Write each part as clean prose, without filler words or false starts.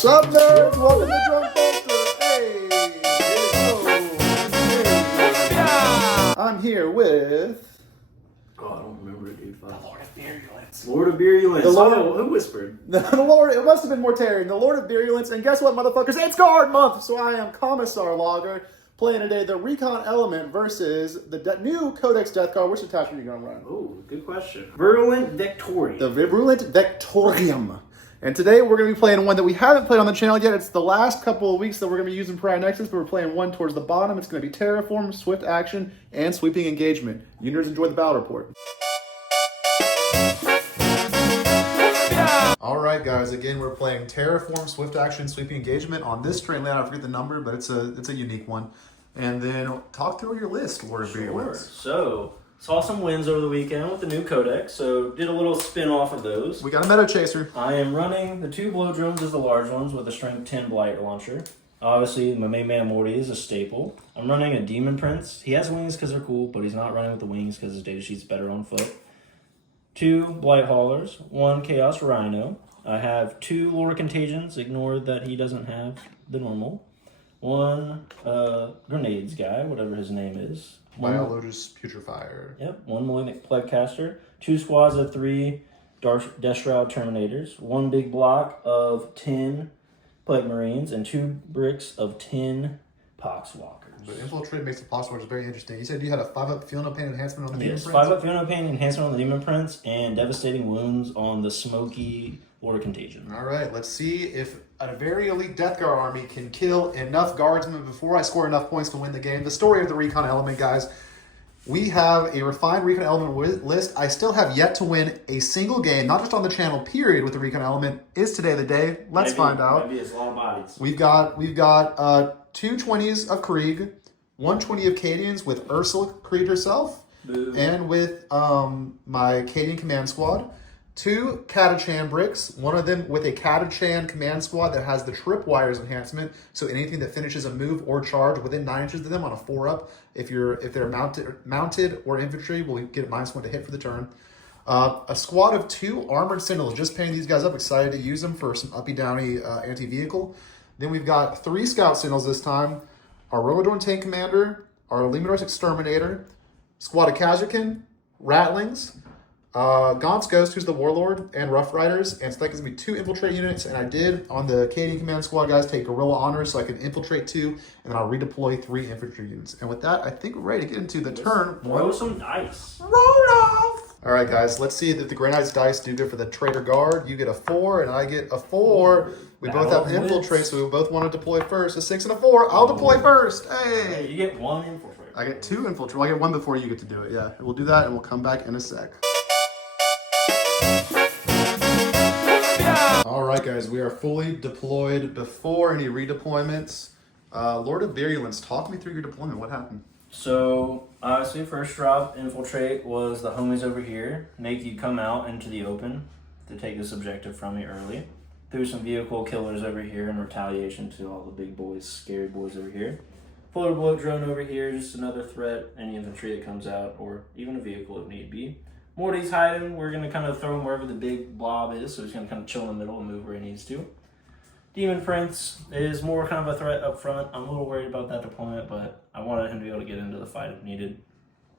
What's up, nerds? Welcome to Drunk Bolster. Hey. I'm here with... Oh, I don't remember it, dude. The Lord of Beerulence. Lord of Beerulence. The Lord... Oh, who whispered? The Lord... It must have been Mortarian. The Lord of Beerulence. And guess what, motherfuckers? It's Guard Month, so I am Commisar Logger, playing today the Recon Element versus the new Codex Deathguard. Which attachment are you going to run? Oh, good question. Virulent Vectorum. The Virulent Vectorum. And today we're going to be playing one that we haven't played on the channel yet. It's the last couple of weeks that we're going to be using Pariah Nexus, but we're playing one towards the bottom. It's going to be Terraform, Swift Action, and Sweeping Engagement. You nerds enjoy the battle report. Alright guys, again we're playing Terraform, Swift Action, Sweeping Engagement on this train layout. I forget the number, but it's a unique one. And then talk through your list, Lord of Beerulence. So, saw some wins over the weekend with the new codex, so did a little spin off of those. We got a Meta Chaser. I am running the 2 blow drones as the large ones with a strength 10 blight launcher. Obviously, my main man Morty is a staple. I'm running a Demon Prince. He has wings because they're cool, but he's not running with the wings because his datasheet's better on foot. 2 blight haulers, 1 chaos rhino. I have 2 lore contagions. Ignore that he doesn't have the normal. 1 grenades guy, whatever his name is. Biologist Putrefier. Yep, 1 malignant plague caster, 2 squads of 3 Death Shroud Terminators, 1 big block of 10 plague marines, and 2 bricks of 10 poxwalkers. The infiltrate makes the poxwalkers very interesting. You said you had a 5-up feel no pain enhancement on the Demon Prince? 5-up feel no pain enhancement on the Demon Prince, and devastating wounds on the smoky Lord Contagion. All right, let's see if a very elite Deathguard army can kill enough guardsmen before I score enough points to win the game. The story of the Recon Element, guys. We have a refined Recon Element list. I still have yet to win a single game, not just on the channel, period, with the Recon Element. Is today the day? Let's find out. Maybe it's a lot of bodies. We've got 2 20s of Krieg, 1 20 of Cadians with Ursula Krieg herself, Boo. and with my Cadian command squad. 2 Catachan bricks, one of them with a Catachan command squad that has the tripwires enhancement, so anything that finishes a move or charge within 9 inches of them on a 4-up, if they're mounted or infantry, will get -1 to hit for the turn. A squad of 2 armored sentinels, just paying these guys up, excited to use them for some uppy-downy anti-vehicle. Then we've got 3 scout sentinels this time, our Romodorn tank commander, our Luminor's exterminator, squad of Kazakin, Rattlings, Gaunt's Ghost, who's the Warlord, and Rough Riders, and so that gives me 2 infiltrate units, and I did, on the Cadian Command Squad, guys, take Guerrilla Honors so I can infiltrate 2, and then I'll redeploy 3 infantry units. And with that, I think we're ready to get into the turn. Throw some dice. Roll off! Alright, guys, let's see if the Grand Knight's dice do good for the Traitor Guard. You get a 4, and I get a 4. We both have infiltrate, so we both want to deploy first. A 6 and a 4. I'll deploy first. Hey! You get 1 infiltrate. I get 2 infiltrate. Well, I get 1 before you get to do it, yeah. We'll do that, and we'll come back in a sec. Alright guys, we are fully deployed before any redeployments. Lord of Beerulence, talk me through your deployment. What happened? So, obviously, first drop, infiltrate, was the homies over here. Make you come out into the open to take this objective from me early. Threw some vehicle killers over here in retaliation to all the big boys, scary boys over here. Floater blow drone over here, just another threat, any infantry that comes out, or even a vehicle if need be. Morty's hiding. We're going to kind of throw him wherever the big blob is, so he's going to kind of chill in the middle and move where he needs to. Demon Prince is more kind of a threat up front. I'm a little worried about that deployment, but I wanted him to be able to get into the fight if needed.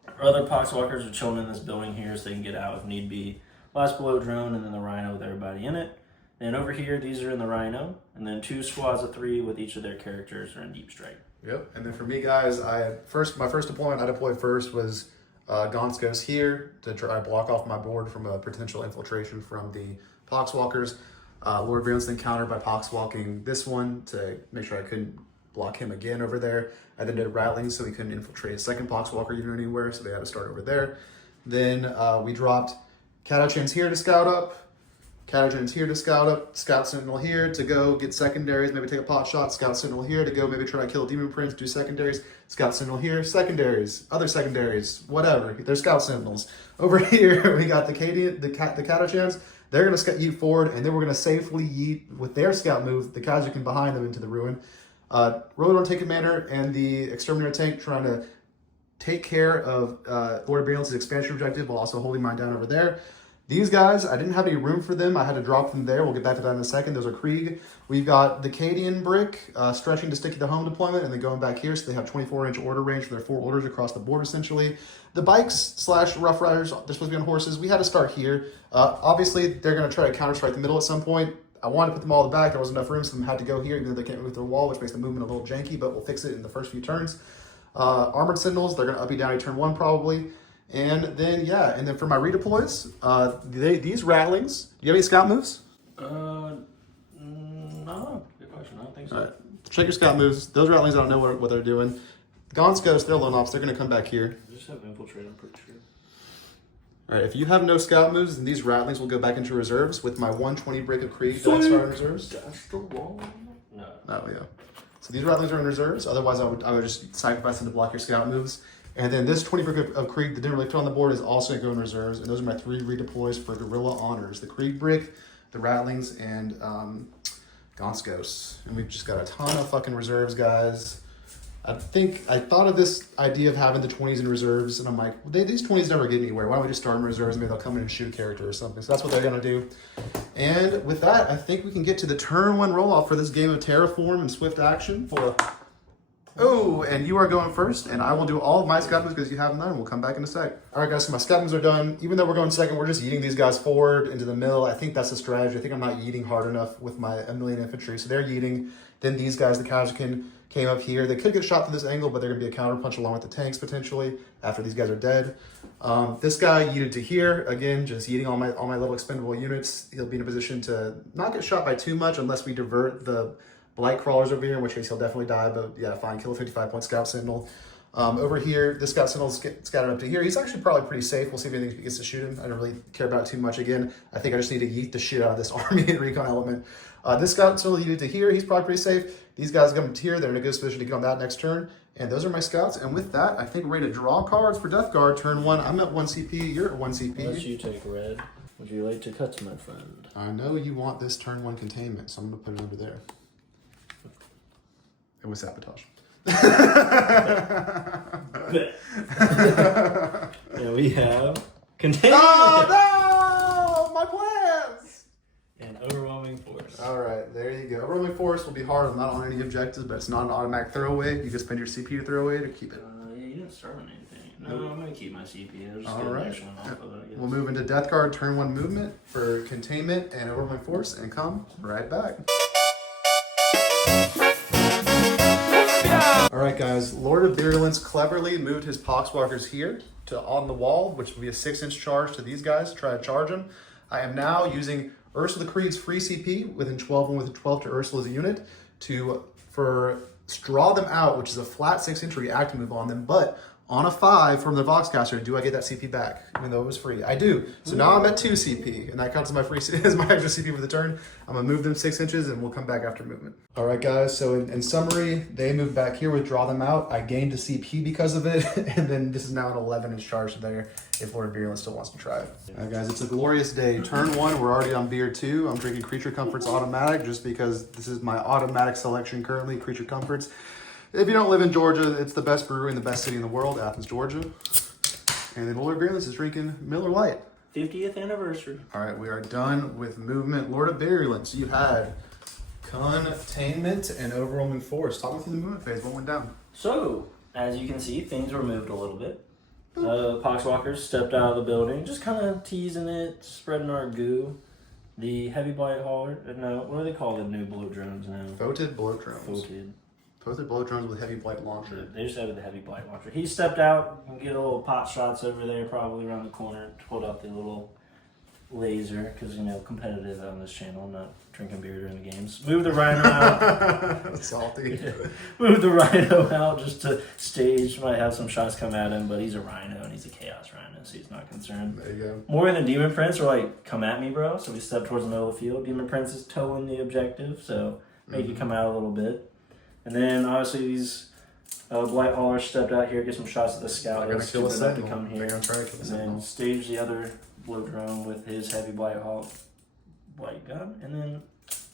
Our other Poxwalkers are chilling in this building here so they can get out if need be. Last below drone, and then the Rhino with everybody in it. Then over here, these are in the Rhino, and then 2 squads of 3 with each of their characters are in Deep Strike. Yep, and then for me, guys, my first deployment I deployed first was Gaunt's Ghost here to try to block off my board from a potential infiltration from the Poxwalkers. Lord Virulence then countered by Poxwalking this one to make sure I couldn't block him again over there. I then did Rattling so he couldn't infiltrate a second Poxwalker unit anywhere, so they had to start over there. Then we dropped Catachans here to scout up, Catachans here to scout up, Scout Sentinel here to go get secondaries, maybe take a pot shot, Scout Sentinel here to go maybe try to kill Demon Prince, do secondaries, Scout Sentinel here, secondaries, other secondaries, whatever. They're Scout Sentinels. Over here, we got the Catachans. They're going to yeet forward, and then we're going to safely yeet with their scout move, the Kazakin behind them into the ruin. Romodorn Tank Commander and the Exterminator Tank trying to take care of Lord of Beerulence's expansion objective while also holding mine down over there. These guys, I didn't have any room for them. I had to drop them there. We'll get back to that in a second. Those are Krieg. We've got the Cadian brick stretching to stick to the home deployment and then going back here. So they have 24-inch order range for their 4 orders across the board, essentially. The bikes / Rough Riders, they're supposed to be on horses. We had to start here. Obviously, they're going to try to counter-strike the middle at some point. I wanted to put them all at the back. There wasn't enough room, so them had to go here, even though they can't move through the wall, which makes the movement a little janky, but we'll fix it in the first few turns. Armored Sentinels, they're going to uppy downy turn 1 probably. And then, yeah, and then for my redeploys, these Rattlings, do you have any scout moves? No. Good question. I don't think so. All right. Check your scout moves. Those Rattlings, I don't know what they're doing. Gaunt's Ghost, they're lone ops. They're going to come back here. I just have infiltrate, I'm pretty sure. All right, if you have no scout moves, then these Rattlings will go back into reserves with my 120 break of Krieg that I start in reserves. That's the wall. No. Oh, yeah. So these Rattlings are in reserves. Otherwise, I would just sacrifice them to block your scout moves. And then this 20 brick of Krieg that didn't really fit on the board is also going to go in reserves. And those are my 3 redeploys for Guerrilla Honors. The Krieg brick, the Rattlings, and Gaunt's Ghosts. And we've just got a ton of fucking reserves, guys. I thought of this idea of having the 20s in reserves, and I'm like, these 20s never get anywhere. Why don't we just start in reserves and maybe they'll come in and shoot a character or something? So that's what they're going to do. And with that, I think we can get to the turn 1 roll-off for this game of Terraform and Swift Action. Oh, and you are going first, and I will do all of my scout moves because you have them done, and we'll come back in a sec. All right, guys, so my scout moves are done. Even though we're going second, we're just yeeting these guys forward into the middle. I think that's the strategy. I think I'm not yeeting hard enough with my 1,000,000 infantry, so they're yeeting. Then these guys, the Kazakhstan, came up here. They could get shot from this angle, but they're going to be a counter punch along with the tanks, potentially, after these guys are dead. This guy yeeted to here. Again, just yeeting all my little expendable units. He'll be in a position to not get shot by too much unless we divert the Blight Crawlers over here, in which case he'll definitely die, but yeah, fine, kill a 55-point Scout Sentinel. Over here, this Scout Sentinel's scattered up to here. He's actually probably pretty safe. We'll see if anything gets to shoot him. I don't really care about it too much. Again, I think I just need to yeet the shit out of this army in Recon Element. This Scout Sentinel yeeted to here. He's probably pretty safe. These guys come to here. They're in a good position to get on that next turn. And those are my scouts. And with that, I think we're ready to draw cards for Deathguard. Turn 1. I'm at 1 CP. You're at 1 CP. Unless you take red. Would you like to cut, my friend? I know you want this turn 1 containment, so I'm going to put it over there. It was sabotage. And we have containment. Oh no! My plans! And overwhelming force. Alright, there you go. Overwhelming force will be hard, not on any objectives, but it's not an automatic throwaway. You just spend your CPU throwaway to keep it. Yeah, you didn't start on anything. No, I'm going to keep my CPU. Alright. We'll move into Deathguard turn 1 movement for containment and overwhelming force and come right back. Alright guys, Lord of Beerulence cleverly moved his Poxwalkers here to on the wall, which will be a 6-inch charge to these guys to try to charge them. I am now using Ursula Krieg's free CP within 12 and with 12 to Ursula's unit for draw them out, which is a flat 6-inch react move on them, but on a 5 from the Voxcaster, do I get that CP back, even though it was free? I do. So now I'm at 2 CP, and that counts as my free as my extra CP for the turn. I'm gonna move them 6 inches, and we'll come back after movement. All right, guys. So in summary, they moved back here with draw them out. I gained a CP because of it, and then this is now an 11-inch charge there. If Lord of Virulence still wants to try it. All right, guys. It's a glorious day. Turn 1, we're already on beer 2. I'm drinking Creature Comforts Automatic just because this is my automatic selection currently. Creature Comforts. If you don't live in Georgia, it's the best brewery in the best city in the world, Athens, Georgia. And then Lord of Beerulence is drinking Miller Lite. 50th anniversary. All right, we are done with movement. Lord of Beerulence, you had containment and overwhelming force. Talk me through the movement phase. What went down? So, as you can see, things were moved a little bit. Poxwalkers stepped out of the building, just kind of teasing it, spreading our goo. The heavy blight hauler, no, what do they call the new bloat drones now? Voted bloat drones. Voted. Voted bloat drones with heavy blight launcher. They just added the heavy blight launcher. He stepped out and get a little pot shots over there, probably around the corner, pulled out the little laser, because, you know, competitive on this channel, not drinking beer during the games. Move the rhino out. Salty. Yeah. Move the rhino out just to stage. Might have some shots come at him, but he's a rhino and he's a chaos rhino, so he's not concerned. There you go. More than Demon Prince are like, come at me, bro. So we step towards the middle of the field. Demon Prince is towing the objective, so make you come out a little bit. And then obviously these blight haulers stepped out here, get some shots at the scout. They're gonna kill a sentinel. To come here. They're gonna try to kill a and sentinel. then stage the other bloat drone with his heavy blight gun. And then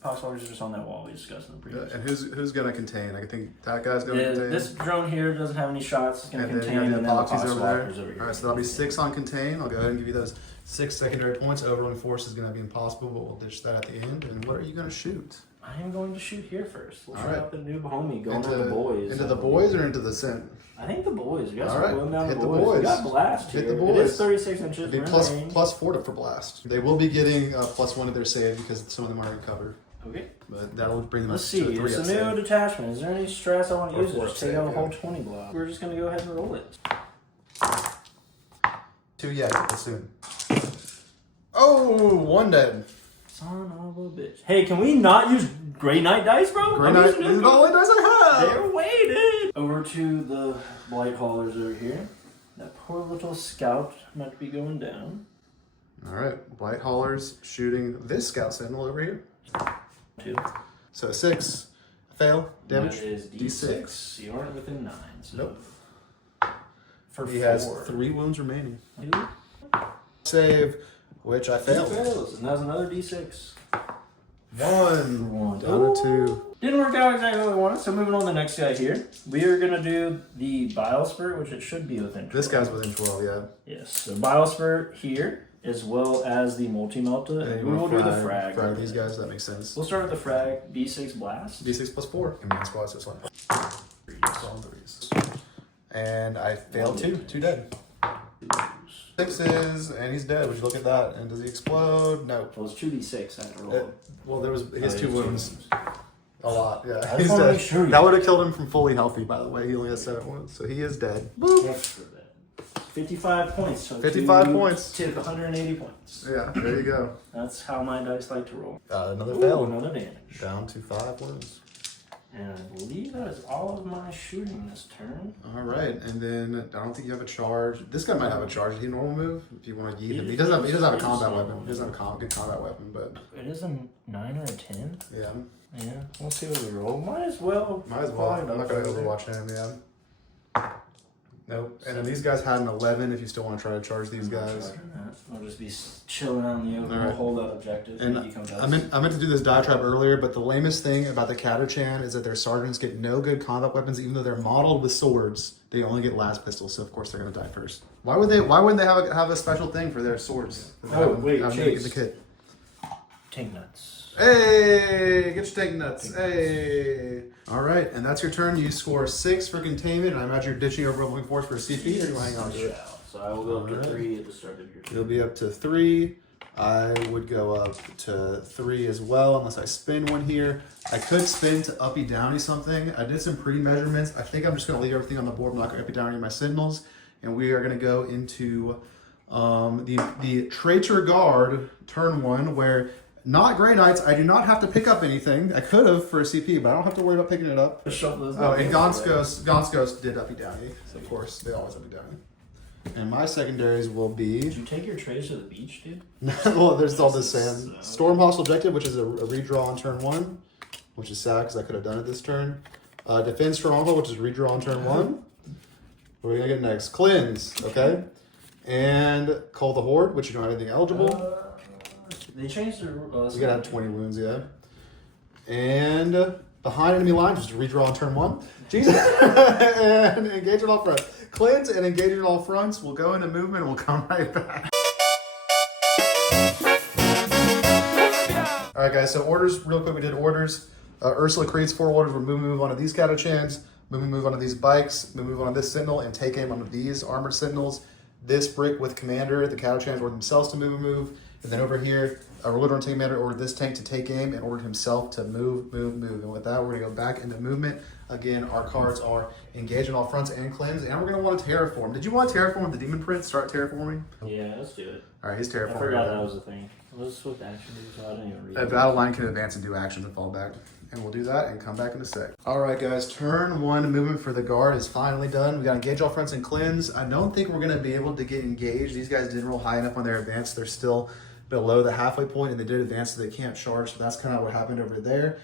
Poxwalkers are just on that wall we discussed in the previous. And who's gonna contain? I think that guy's gonna contain. This drone here doesn't have any shots. It's gonna And contain, then and the then the epoxies over there. Poxwalkers over here. All right, so that'll be 6 on contain. I'll go ahead and give you those 6 secondary points. Overrun force is gonna be impossible, but we'll ditch that at the end. And what are you gonna shoot? I am going to shoot here first. We'll All try right. out the new homie going to the boys. Into the boys or into the cent? I think the boys. We got All some right, going down hit the the boys. boys. We got blast here. Hit the It is boys. 36 inches. It'd be We're in plus range. 4 for blast. They will be getting +1 to their save because some of them are in cover. Okay. But that'll bring them Let's up see. to a 3 It's a up new save. detachment. Is there any stress I want to Or use? Or 4 just take save, out a yeah. whole 20 block. We're just going to go ahead and roll it. 2 yet, soon. Oh, 1 dead. Son of a bitch. Hey, can we not use Grey Knight dice, bro? Grey I'm Knight, using this is it. the only dice I have. They're weighted. Over to the blight haulers over here. That poor little scout might be going down. All right, Blight Haulers shooting this Scout Sentinel over here. 2. So 6, fail, damage, That is D6. You aren't within 9. So Nope. For He 4. has 3 wounds remaining. 2. Save, which I He failed. fails, and that's another D6. 1, down to 2. Didn't work out exactly what we wanted, so moving on to the next guy here. We are going to do the Bile Spurt, which it should be within 12. This guy's within 12, yeah. Yes, so Bile Spurt here, as well as the Multi-Melta, and we will do the frag. Frag these guys, that makes sense. We'll start with the frag, D6 Blast. D6 plus 4. Command squads this one. 3s. And I failed 2. 2 dead. 6s, and he's dead. Would you look at that? And does he explode? No. Well, it's 2D6 after all. Well, he has 2 wounds. A lot, yeah. I He's just wanna dead. make sure That would have killed him from fully healthy, by the way. He only has 7 wounds, so he is dead. Boop. Extra dead. 55 points. So 55 points. Tip 180 points. Yeah, there you go. That's how my dice like to roll. Another Ooh, fail. another damage. Down to 5 wounds. And I believe that is all of my shooting this turn. All right, and then I don't think you have a charge. This guy might have a charge. Is he a normal move? If you want to yeet him, he doesn't have a combat weapon. He doesn't have a good combat weapon, but It is a 9 or a 10. yeah, Yeah, we'll see what we roll. Might as well. might as well. I'm not gonna overwatch him. Yeah. Nope. And then these guys had an 11. If you still want to try to charge these guys. I'll just be chilling on the overall Alright. hold up objective. And I meant to do this diatribe earlier, but the lamest thing about the Caterchan is that their sergeants get no good combat weapons, even though they're modeled with swords. They only get las pistols, so of course they're gonna die first. Why wouldn't they have a special thing for their swords? Wait, Have them Chase. get the kit. Tank Nutz. Hey, get your Tank Nutz. Hey. All right, and that's your turn. You score 6 for containment, and I imagine you're ditching overwhelming force for a CP, or you hang on to it? So I will go up to Alright. 3 at the start of your turn. You'll be up to 3. I would go up to 3 as well, unless I spin one here. I could spin to uppy downy something. I did some pre-measurements. I think I'm just going to leave everything on the board. I'm not going to uppy downy my signals, and we are going to go into the Traitor Guard turn 1, where not Grey Knights. I do not have to pick up anything. I could have for a CP, but I don't have to worry about picking it up. Oh, and Gaunt's Ghost did uppy downy. So of course, they always uppy downy. And my secondaries will be. Did you take your trays to the beach, dude? Well, there's all this sand. Storm hostile objective, which is a redraw on turn 1, which is sad because I could have done it this turn. Defend stronghold, which is redraw on turn 1. What are we gonna get next? Cleanse, okay. And Call the Horde, which you don't have anything eligible. They changed their. We gotta have 20 wounds, yeah. And behind enemy lines, which is redraw on turn 1. Jesus. And engage on all fronts. Cleanse and engage on all fronts. We'll go into movement and we'll come right back. All right, guys, so orders, real quick, we did orders. Ursula creates 4 orders. We're move on to these Catachans, move on to these bikes, move on to this Sentinel, and take aim on these armored Sentinels. This brick with Commander, the Catachans ordered themselves to move. And then over here, our Lord Tank Commander ordered this tank to take aim and ordered himself to move. And with that, we're gonna go back into movement. Again, our cards are engage on all fronts and cleanse, and we're gonna want to terraform. Did you want to terraform with the Demon Prince? Start terraforming? Yeah, let's do it. All right, he's I terraforming. forgot that was a thing. Let's switch action, so I didn't even read A it. battle line can advance and do actions and fall back. And we'll do that and come back in a sec. All right, guys, turn 1 movement for the guard is finally done. We got engage all fronts and cleanse. I don't think we're gonna be able to get engaged. These guys didn't roll high enough on their advance. They're still below the halfway point, and they did advance, so they can't charge. So that's kind of what happened over there.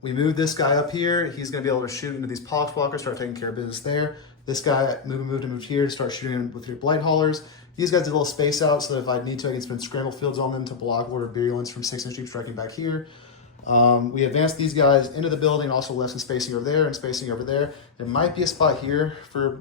We moved this guy up here. He's gonna be able to shoot into these Poxwalkers, start taking care of business there. This guy moved here to start shooting with your Blight Haulers. These guys did a little space out, so that if I need to, I can spend scramble fields on them to block Lord of Beerulence from 6-inch deep striking back here. We advanced these guys into the building, also left some spacing over there and spacing over there. There might be a spot here for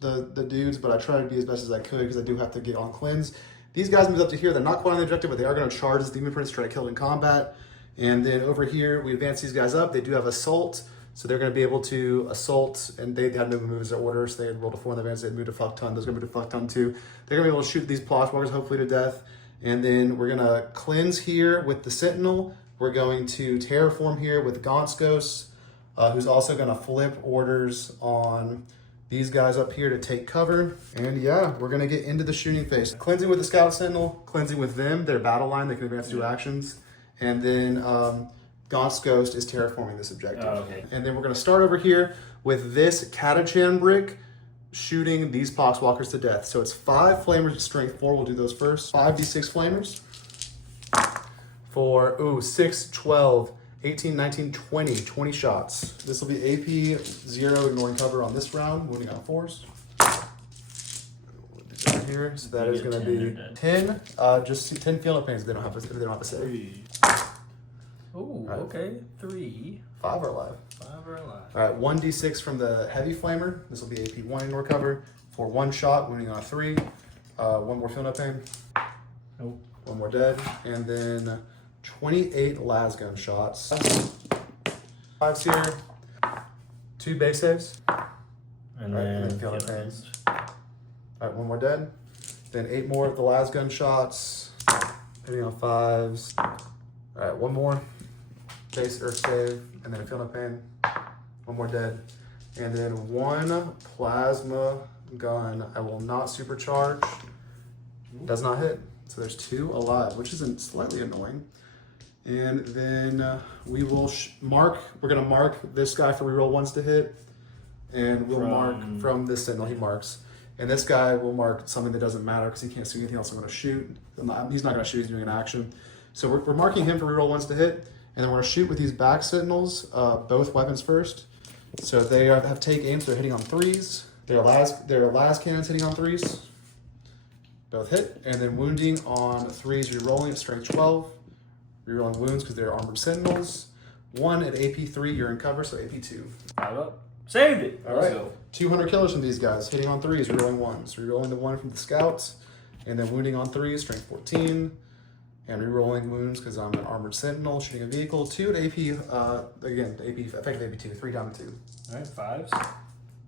the dudes, but I tried to be as best as I could because I do have to get on cleanse. These guys moved up to here. They're not quite on the objective, but they are going to charge this demon prince, try to kill in combat. And then over here, we advance these guys up. They do have assault, so they're going to be able to assault, and they had no moves or orders, so they had rolled a 4 in the advance. They moved to fuck ton. Those are going to move to fuck ton too. They're going to be able to shoot these Poxwalkers hopefully to death. And then we're going to cleanse here with the Sentinel. We're going to terraform here with Gaunt's Ghost, who's also going to flip orders on these guys up here to take cover. And yeah, we're going to get into the shooting phase. Cleansing with the Scout Sentinel, cleansing with them, their battle line, they can advance 2 actions. And then Gaunt's Ghost is terraforming this objective. Oh, okay. And then we're going to start over here with this Catachan brick shooting these Poxwalkers to death. So it's 5 flamers, strength 4. We'll do those first. 5d6 flamers for 6, 12, 18, 19, 20. 20 shots. This will be AP 0, ignoring cover on this round, wounding on 4s. We'll do that here. So that is going to be 10. Just 10 field pains. They don't have a save. Oh, right. Okay. 3. 5 are alive. 5 are alive. All right, 1d6 from the heavy flamer. This will be AP 1 ignore cover for 1 shot, wounding on a 3. 1 more field pain. Nope. 1 more dead, and then 28 lasgun shots. 5s here. 2 base saves. And right, then field pains. All right, 1 more dead. Then 8 more of the lasgun shots. Hitting on 5s. All right, 1 more base earth save, and then a field pain. 1 more dead, and then 1 plasma gun. I will not supercharge. Does not hit. So there's 2 alive, which isn't slightly annoying. And then we will mark. We're gonna mark this guy for reroll 1s to hit, and we'll mark from this Sentinel. He marks, and this guy will mark something that doesn't matter because he can't see anything else. I'm gonna shoot. He's not gonna shoot. He's doing an action. So we're marking him for reroll 1s to hit, and then we're gonna shoot with these back Sentinels, both weapons first. So they have take aims. They're hitting on 3s. Their last cannons hitting on 3s. Both hit, and then wounding on 3s. Rerolling at strength 12. Rerolling wounds because they're armored Sentinels. 1 at AP 3. You're in cover, so AP 2. 5 up. Saved it. All right. 200 killers from these guys. Hitting on 3s. Rerolling 1s. Rerolling the 1 from the scouts, and then wounding on 3s. Strength 14. And rerolling wounds because I'm an armored Sentinel shooting a vehicle. 2 at AP, again, AP, effective AP 2, 3 down to 2. All right, 5s.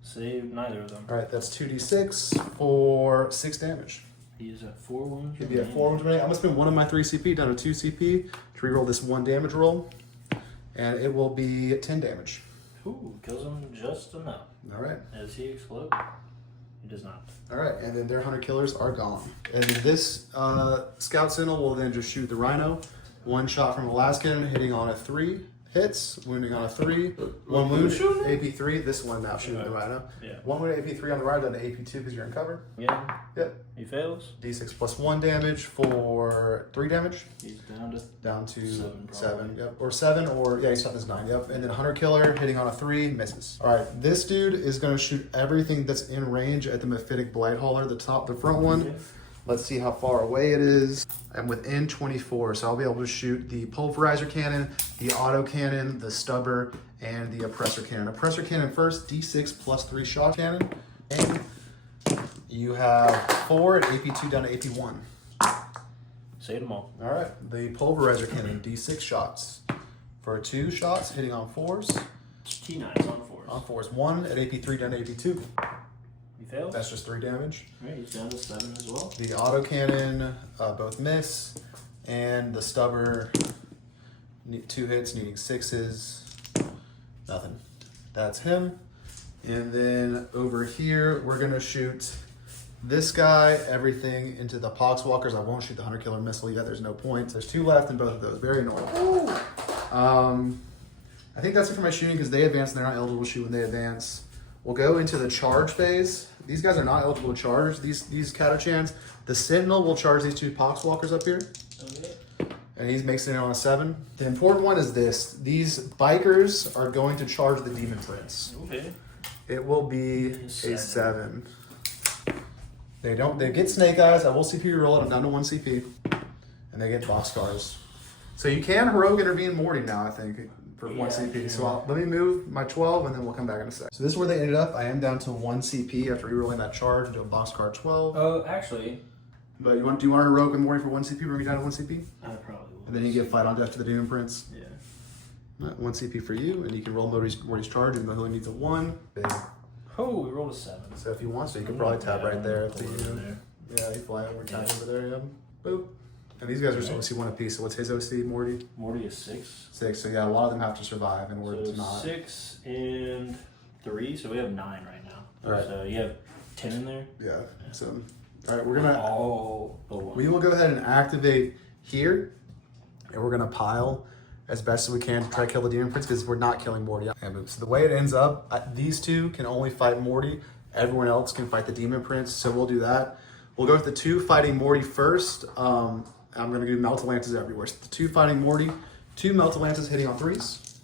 Saved neither of them. All right, that's 2d6 for 6 damage. He's at 4 wounds. He'd be at 4 wounds remaining. I'm going to spend 1 of my 3 CP down to 2 CP to reroll this 1 damage roll. And it will be 10 damage. Ooh, kills him just enough. All right. Does he explode? He does not. All right, and then their 100 killers are gone. And this Scout Sentinel will then just shoot the Rhino. 1 shot from the last cannon, hitting on a 3. Hits, wounding on a 3. 1 wound, AP 3. This one now shooting the Rhino. Yeah. 1 wound, AP 3 on the Rhino, down to AP 2 because you're in cover. Yeah. Yep. He fails. D6 plus 1 damage for 3 damage. He's Down to 7. 7. Yep. Or 7, or yeah, he's not his 9. Yep. And then Hunter Killer hitting on a 3, misses. All right, this dude is going to shoot everything that's in range at the Mephitic Blight Hauler, the front one. Okay. Let's see how far away it is. I'm within 24, so I'll be able to shoot the pulverizer cannon, the auto cannon, the stubber, and the oppressor cannon. Oppressor cannon first, D6 plus 3 shot cannon. And you have 4 at AP2 down to AP1. Saved them all. All right, the pulverizer cannon, D6 shots. For 2 shots, hitting on 4s. T9s on 4s. On 4s, 1 at AP3 down to AP2. He fails. That's just 3 damage. Right, he's down to 7 as well. The auto cannon, both miss, and the stubber, 2 hits, needing 6s. Nothing. That's him. And then over here, we're gonna shoot this guy, everything into the Poxwalkers. I won't shoot the Hunter Killer missile yet. There's no point. There's 2 left in both of those. Very annoying. I think that's it for my shooting because they advance and they're not eligible to shoot when they advance. We'll go into the charge phase. These guys are not eligible to charge, these Catachans. The Sentinel will charge these 2 Poxwalkers up here. Okay. And he's mixing it on a 7. The important one is this. These bikers are going to charge the Demon Prince. Okay. It will be a 7. They get Snake Eyes. I will CP roll it. I'm down to 1 CP. And they get Boxcars. So you can heroic intervene Morty now, I think, for 1 Yeah, CP. yeah. So let me move my 12 and then we'll come back in a sec. So this is where they ended up. I am down to 1 CP after rerolling that charge into a boxcar 12. Oh, actually, But do you want heroic with Morty for 1 CP? Bring me down to 1 CP? I probably will. And then you get fight on death to the Demon Prince. Yeah. 1 CP for you, and you can roll Morty's charge, even though he only needs a 1. Big. Oh, we rolled a 7. So if you want to, you can probably tap right there. Up to Pull it you. in there. Yeah, you fly over, tap over there, yeah. Boop. And these guys are supposed to see 1 apiece. So what's his OC, Morty? Morty is 6. 6. So yeah, a lot of them have to survive in order So to not. 6 and 3, so we have 9 right now. All right. So you have 10 in there. Yeah. So, all right, we're gonna. All but 1. We will go ahead and activate here, and we're gonna pile as best as we can to try to kill the Demon Prince because we're not killing Morty. So the way it ends up, these two can only fight Morty. Everyone else can fight the Demon Prince. So we'll do that. We'll go with the 2 fighting Morty first. I'm gonna do Meltalances everywhere. So the 2 fighting Morty, 2 Meltalances hitting on 3s.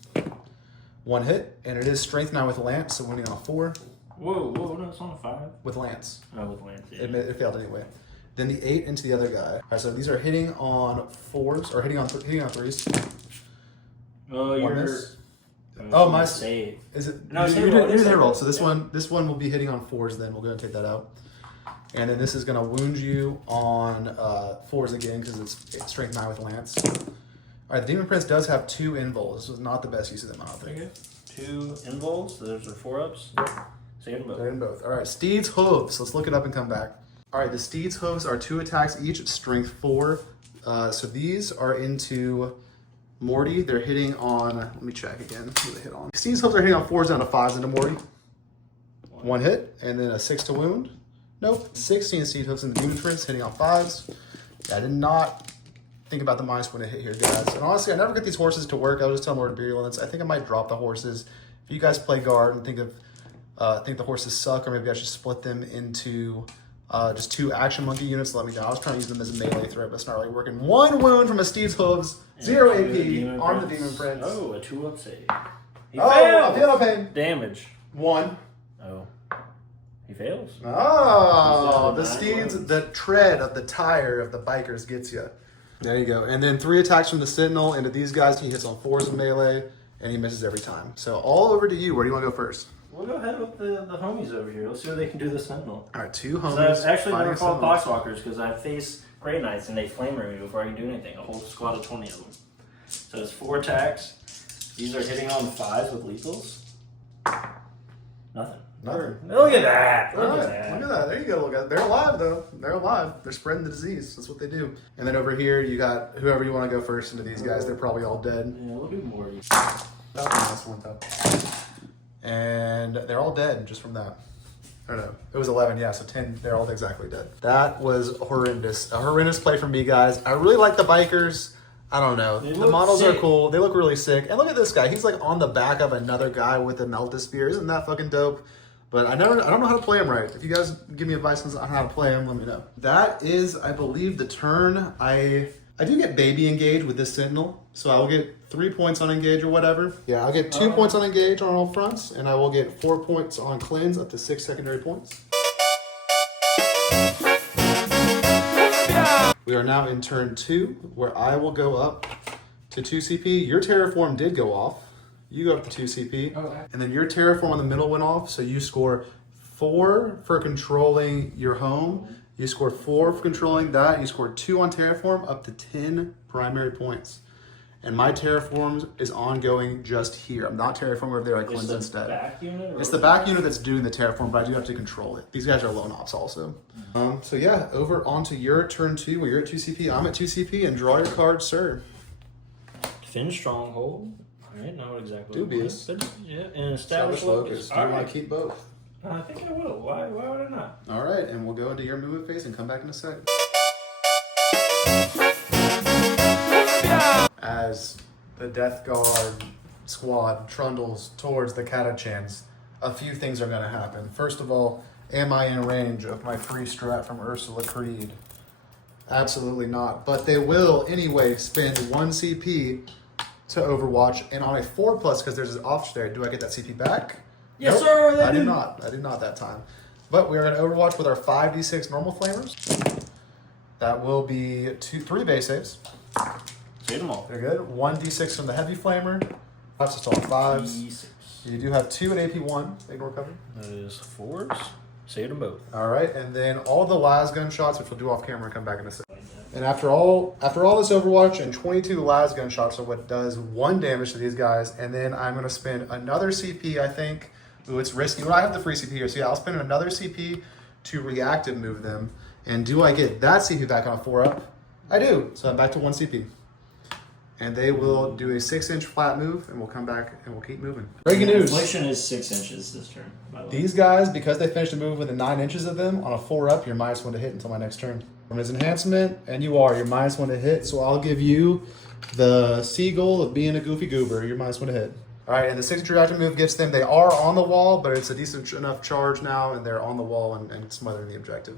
1 hit, and it is Strength 9 with a Lance, so winning on a 4 Whoa, no, it's on a 5. with Lance. Oh, with Lance. Yeah. It failed anyway. Then the 8 into the other guy. All right, so these are hitting on 4s or hitting on 3s. Oh, One you're. miss. Oh, my save. Is it? No, it's you hit do roll, it's the hit hit roll. roll. So this Yeah. one will be hitting on 4s. Then we'll go and take that out. And then this is gonna wound you on 4s again because it's strength 9 with lance. All right, the Demon Prince does have 2 invols. This was not the best use of them, I don't think. Okay. 2 invols. Those are 4-ups. Save them both. They're in both. All right, Steed's Hooves. Let's look it up and come back. All right, the Steed's Hooves are 2 attacks each, strength 4. So these are into Morty. They're hitting on, let me check again. What they hit on? Steed's Hooves are hitting on 4s down to 5s into Morty. 1 hit, and then a 6 to wound. Nope. 16 Steed Hooves into the Demon Prince, hitting on 5s. Yeah, I did not think about the minus when it hit here, guys. And honestly, I never get these horses to work. I'll just tell Lord of Virulence. I think I might drop the horses. If you guys play guard and think the horses suck, or maybe I should split them into just 2 action monkey units, let me know. I was trying to use them as a melee threat, but it's not really working. 1 wound from a Steed's Hooves, 0 AP on the Demon Prince. Oh, a 2-up save. He Oh, fails. I feel no pain. Damage. 1. Oh. He fails. Oh, the He's got 9 Steeds, wounds. the tread of the tire of the bikers gets you. There you go. And then 3 attacks from the Sentinel into these guys. He hits on 4s in melee, and he misses every time. So all over to you. Where do you want to go first? We'll go ahead with the homies over here. Let's see what they can do this Sentinel. All right, 2 homies. So I've actually fighting never fought Sentinels. Boxwalkers because I face Grey Knights and they flamer me before I can do anything. A whole squad of 20 of them. So it's 4 attacks. These are hitting on 5s with lethals. Nothing. Nothing. Look at that. All Look right, at that. look at that. There you go. Look at. They're alive though. They're alive. They're spreading the disease. That's what they do. And then over here, you got whoever you want to go first into these guys. They're probably all dead. Yeah, we'll do more. That was a nice one though. And they're all dead just from that. I don't know. It was 11, yeah, so 10, they're all exactly dead. That was horrendous. A horrendous play from me, guys. I really like the bikers. I don't know. They The look models sick. are cool. They look really sick. And look at this guy. He's like on the back of another guy with a Melta Spear. Isn't that fucking dope? But I don't know how to play him right. If you guys give me advice on how to play him, let me know. That is, I believe, the turn. I do get baby engage with this Sentinel, so I will get 3 points on engage or whatever. Yeah, I'll get 2 points on engage on all fronts, and I will get 4 points on cleanse, up to 6 secondary points. We are now in turn 2, where I will go up to 2 CP. Your Terraform did go off. You go up to 2 CP. Okay. And then your Terraform on the middle went off, so you score 4 for controlling your home. You scored 4 for controlling that. You scored 2 on Terraform, up to 10 primary points. And my Terraform is ongoing just here. I'm not Terraforming over there. I cleanse instead. Back unit? It's the back unit that's doing the Terraform, but I do have to control it. These guys are lone ops also. So yeah, over onto your turn 2, where you're at 2 CP. I'm at 2 CP, and draw your card, sir. Defend stronghold. Alright, not exactly. Dubious. But yeah, and Establish establish locus. Do you want Alright. to keep both? I think I will. Why would I not? All right, and we'll go into your movement phase and come back in a sec. As the Deathguard squad trundles towards the Catachans, a few things are going to happen. First of all, am I in range of my free strat from Ursula Creed? Absolutely not. But they will anyway spend 1 CP to Overwatch, and on a 4+, because there's an off there, do I get that CP back? Yes, Nope, sir. I did not. I did not that time. But we are going to Overwatch with our 5d6 normal flamers. That will be 3 base saves. Hit them all. They're good. 1d6 from the heavy flamer. That's just all 5s. D6. You do have 2 at AP1. Ignore cover. That is 4s. Saved them both. All right, and then all the las gun shots, which we'll do off camera and come back in a second. And after all this Overwatch, and 22 las gun shots are what does 1 damage to these guys, and then I'm going to spend another CP, I think. Ooh, it's risky. Well, I have the free CP here, so yeah, I'll spend another CP to reactive move them. And do I get that CP back on a 4-up? I do. So I'm back to 1 CP. And they will do a 6-inch flat move, and we'll come back and we'll keep moving. Breaking news. Inflation is 6 inches this turn, by the way. These guys, because they finished a move within 9 inches of them, on a 4-up, you're -1 to hit until my next turn. From his enhancement, and you're -1 to hit, so I'll give you the seagull of being a goofy goober. You're -1 to hit. All right, and the 6-inch reactive move gets them, they are on the wall, but it's a decent enough charge now, and they're on the wall and smothering the objective.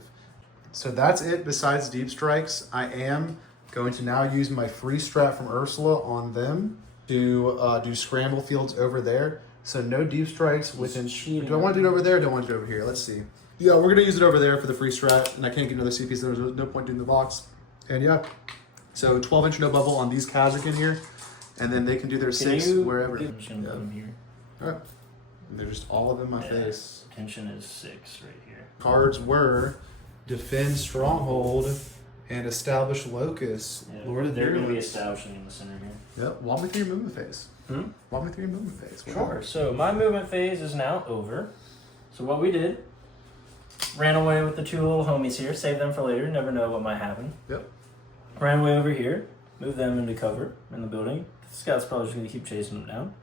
So that's it besides deep strikes. I am going to now use my free strat from Ursula on them to do scramble fields over there. So no deep strikes within... Do I want to do it over there or do I want to do it over here? Let's see. Yeah, we're going to use it over there for the free strat, and I can't get another CP, so there's no point doing the box. And yeah, so 12-inch no bubble on these Kazakh in here, and then they can do their 6 wherever. I'm just going to put them here. All right. And they're just all of them in my face. Tension is 6 right here. Cards were Defend Stronghold and Establish Locus. Yeah, Lord of they're going to be Beerulence. establishing in the center here. Yep. Walk me through your movement phase. Walk me through your movement phase. Sure. So my movement phase is now over. So what we did, ran away with the 2 little homies here, save them for later, never know what might happen. Yep. Ran away over here, moved them into cover in the building. The scout's probably just going to keep chasing them down.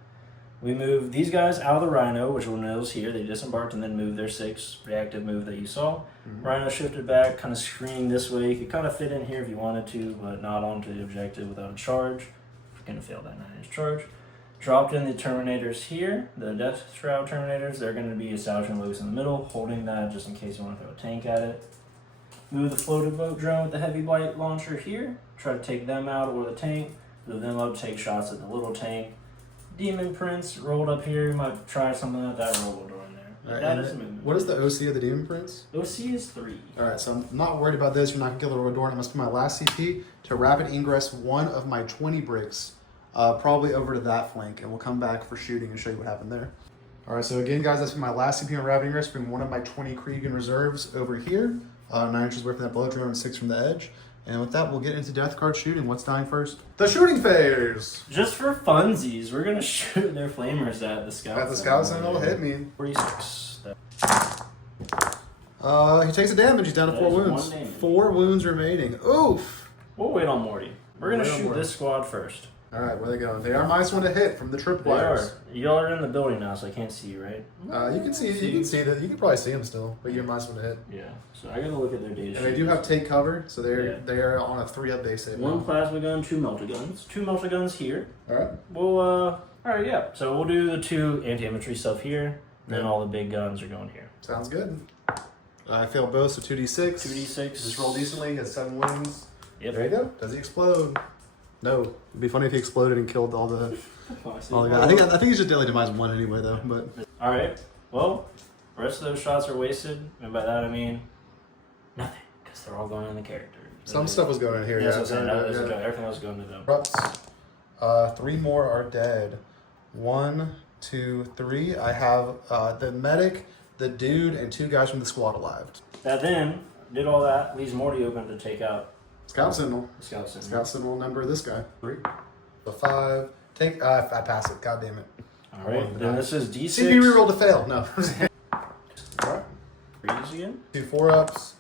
We moved these guys out of the Rhino, which was here. They disembarked and then moved their 6 reactive move that you saw. Rhino shifted back, kind of screening this way. You could kind of fit in here if you wanted to, but not onto the objective without a charge. You're going to fail that 9-inch charge. Dropped in the Terminators here, the Death Shroud Terminators. They're going to be establishing loose in the middle, holding that just in case you want to throw a tank at it. Move the floated boat drone with the heavy light launcher here. Try to take them out or the tank. Move them up, take shots at the little tank. Demon Prince rolled up here. You might try something like that. Roll door in there. Right, That is movement. what is the OC of the Demon Prince? OC is 3. All right, so I'm not worried about this. You're not going to kill the Road Door. I'm going to spend my last CP to rapid ingress 1 of my 20 bricks, probably over to that flank, and we'll come back for shooting and show you what happened there. All right, so again, guys, that's my last CP on rapid ingress. Bring 1 of my 20 Kriegan reserves over here. 9 inches away from that blow drone and 6 from the edge. And with that, we'll get into Deathguard shooting. What's dying first? The shooting phase! Just for funsies, we're going to shoot their flamers at the scout. At the scout center, it'll hit me. 46. He takes a damage. He's down to That 4 is wounds. 1 damage. 4 wounds remaining. Oof! We'll wait on Morty. We're going to Wait on shoot Morty. this squad first. All right, where they going? They are -1 to hit from the They tripwires. are. Y'all are in the building now, so I can't see you, right? You can see that. You can probably see them still, but you're -1 to hit. Yeah. So I got to look at their data And they do have take cover, so Yeah. they are on a 3-up base save. 1 plasma gun, 2 melta guns. 2 melta guns here. All right. We'll, alright, yeah. So we'll do the 2 anti-infantry stuff here, then Yeah. all the big guns are going here. Sounds good. I failed both, so 2d6. 2d6. Just roll decently. Has 7 wounds. Yep. There you go. Does he explode? No. It'd be funny if he exploded and killed all the guys. I think he's just daily demise 1 anyway, though. But Alright, well, the rest of those shots are wasted, and by that I mean nothing, because they're all going in the character. some stuff was going in here. Yeah, that's what I'm saying. Yeah, That was yeah. a joke. Everything else is going to them. Erupts. 3 more are dead. 1, 2, 3. I have the medic, the dude, and 2 guys from the squad alive. That then did all that, leaves Morty open to take out Scout Sentinel. the scout center. Scout Sentinel number this guy. 3. So 5. Take. I pass it. God damn it. Alright, then this is D6. CP reroll to fail. No. Alright. Freeze again. 2 4-ups.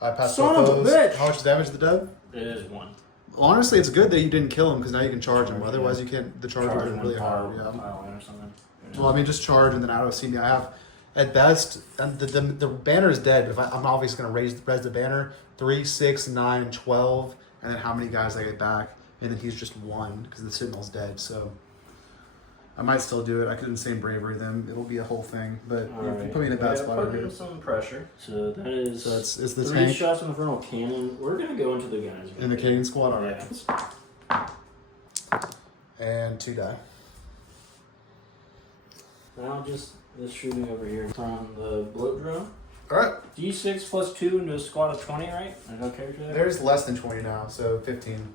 I passed Son both of a those. bitch! How much damage to the dub? It is 1. Honestly, it's good that you didn't kill him because now you can charge him. Otherwise, you can't. The charge would have Charge been one really hard. pile, Yeah. pile in or something. Well, I mean, just charge and then out of CP. I have, at best, and the banner is dead. If I'm obviously going to res the banner 3, 6, 9, 12, and then how many guys I get back, and then he's just 1 because the Sentinel's dead. So I might still do it. I could insane bravery them. It'll be a whole thing, but you put me in a bad spot Put over here. in some pressure. So that is. So it's the 3 tank shots in the frontal cannon. We're gonna go into the guys. in the Canadian squad. All right, Yeah. and 2 die. Now just this shooting over here from the bloat drone. All right. D6 plus 2 into a squad of 20, right? There's no character there. There's less than 20 now, so 15.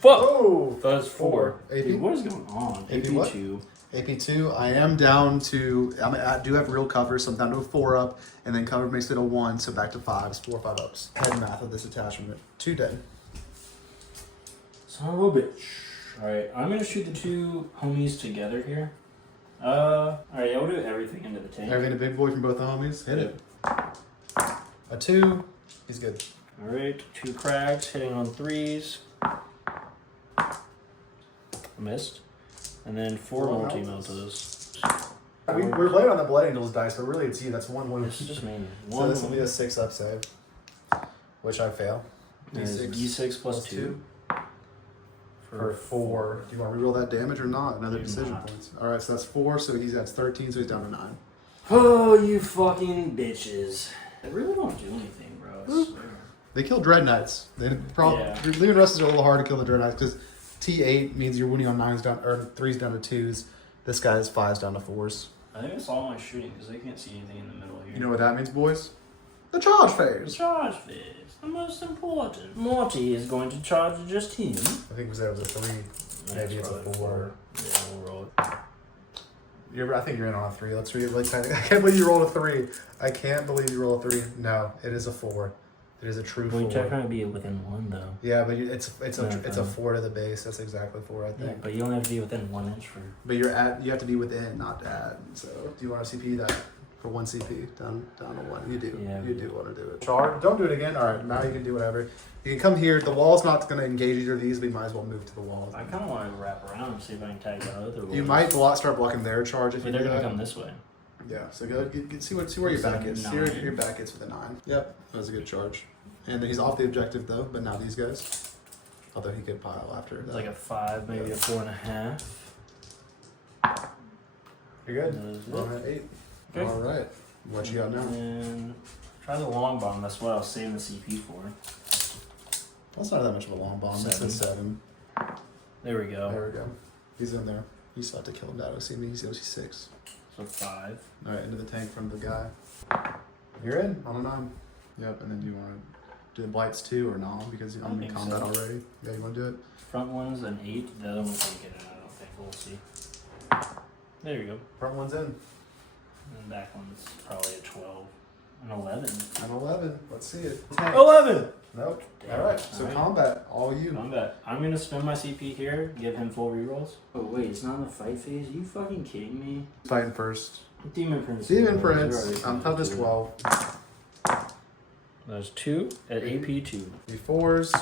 Fuck! Oh! That's 4. AP? Dude, what is going on? AP what? AP2. AP2, I am down to, I do have real cover, so I'm down to a 4 up, and then cover makes it a 1, so back to 5s, 4 or 5 ups. Head math of this attachment. 2 dead. Son of a bitch. Alright, I'm gonna shoot the 2 homies together here. Alright, yeah, we'll do everything into the tank. Everything a big boy from both the homies. Hit it. A 2. He's good. Alright, 2 cracks hitting on 3s. Missed. And then 4 multi-meltas. We're playing on the Blood Angels dice, but really it's you. That's 1 wound. This is just me. So this will be a 6 up save, which I fail. D6 plus 2. For 4. Do you want to reroll that damage or not? Another Do decision not. points. Alright, so that's 4, so that's 13, so he's down to 9. Oh, you fucking bitches. They really don't do anything, bro. I swear. They kill Dread Knights. They probably Yeah. leaving Rusts are a little hard to kill the Dread Knights because T8 means you're wounding on 9s down or 3s down to 2s. This guy is 5s down to 4s. I think it's all my shooting because they can't see anything in the middle here. You know what that means, boys? The charge The phase. charge phase, the most important. Morty is going to charge just him. I think it was a 3. Maybe it's a 4. Yeah, we'll roll it. I think you're in on a 3. Let's read it really tight. I can't believe you rolled a 3. I can't believe you rolled a 3. No, it is a 4. It is a true 4. We're trying to be within 1 though. Yeah, but it's a 4 to the base. That's exactly 4, I think. Yeah, but you only have to be within 1 inch for. But you have to be within, not at. So do you want to CP that for 1 CP down to 1? You do. Yeah, You do want to do it. Charge. Don't do it again. All right. Now you can do whatever. You can come here. The wall's not going to engage either of these, but you might as well move to the wall. I kind of want to wrap around and see if I can tag the other one. You might start blocking their charge if But you they're do gonna that. come this way. Yeah. So go see where your back is. See where 9. your back is with a 9. Yep. That was a good charge. And he's off the objective though. But now these guys. Although he could pile after that. It's like a 5, maybe a 4.5. You're good. That is We're at 8. Okay. All right. What you got now? And try the long bomb. That's what I was saving the CP for. That's not that much of a long bomb. That's a 7. There we go. There we go. He's in there. You still have to kill him down. See me. He's OC 6. So 5. All right, into the tank from the guy. You're in on a 9. Yep. And then you want to do the blights too or no? Because I'm in think combat so. already. Yeah, you want to do it? Front one's an 8. The other one's gonna get it. I don't think. We'll see. There you go. Front one's in. And back one's probably a 12. An 11. An 11. Let's see it. 11! Nope. Damn. All right. So All right. combat, all you. Combat. I'm gonna spend my CP here, give him full rerolls. Oh wait, it's not in the fight phase? Are you fucking kidding me? Fighting first. Demon Prince. Demon Prince. I'm toughness 12. There's 2 at AP 2. D4s.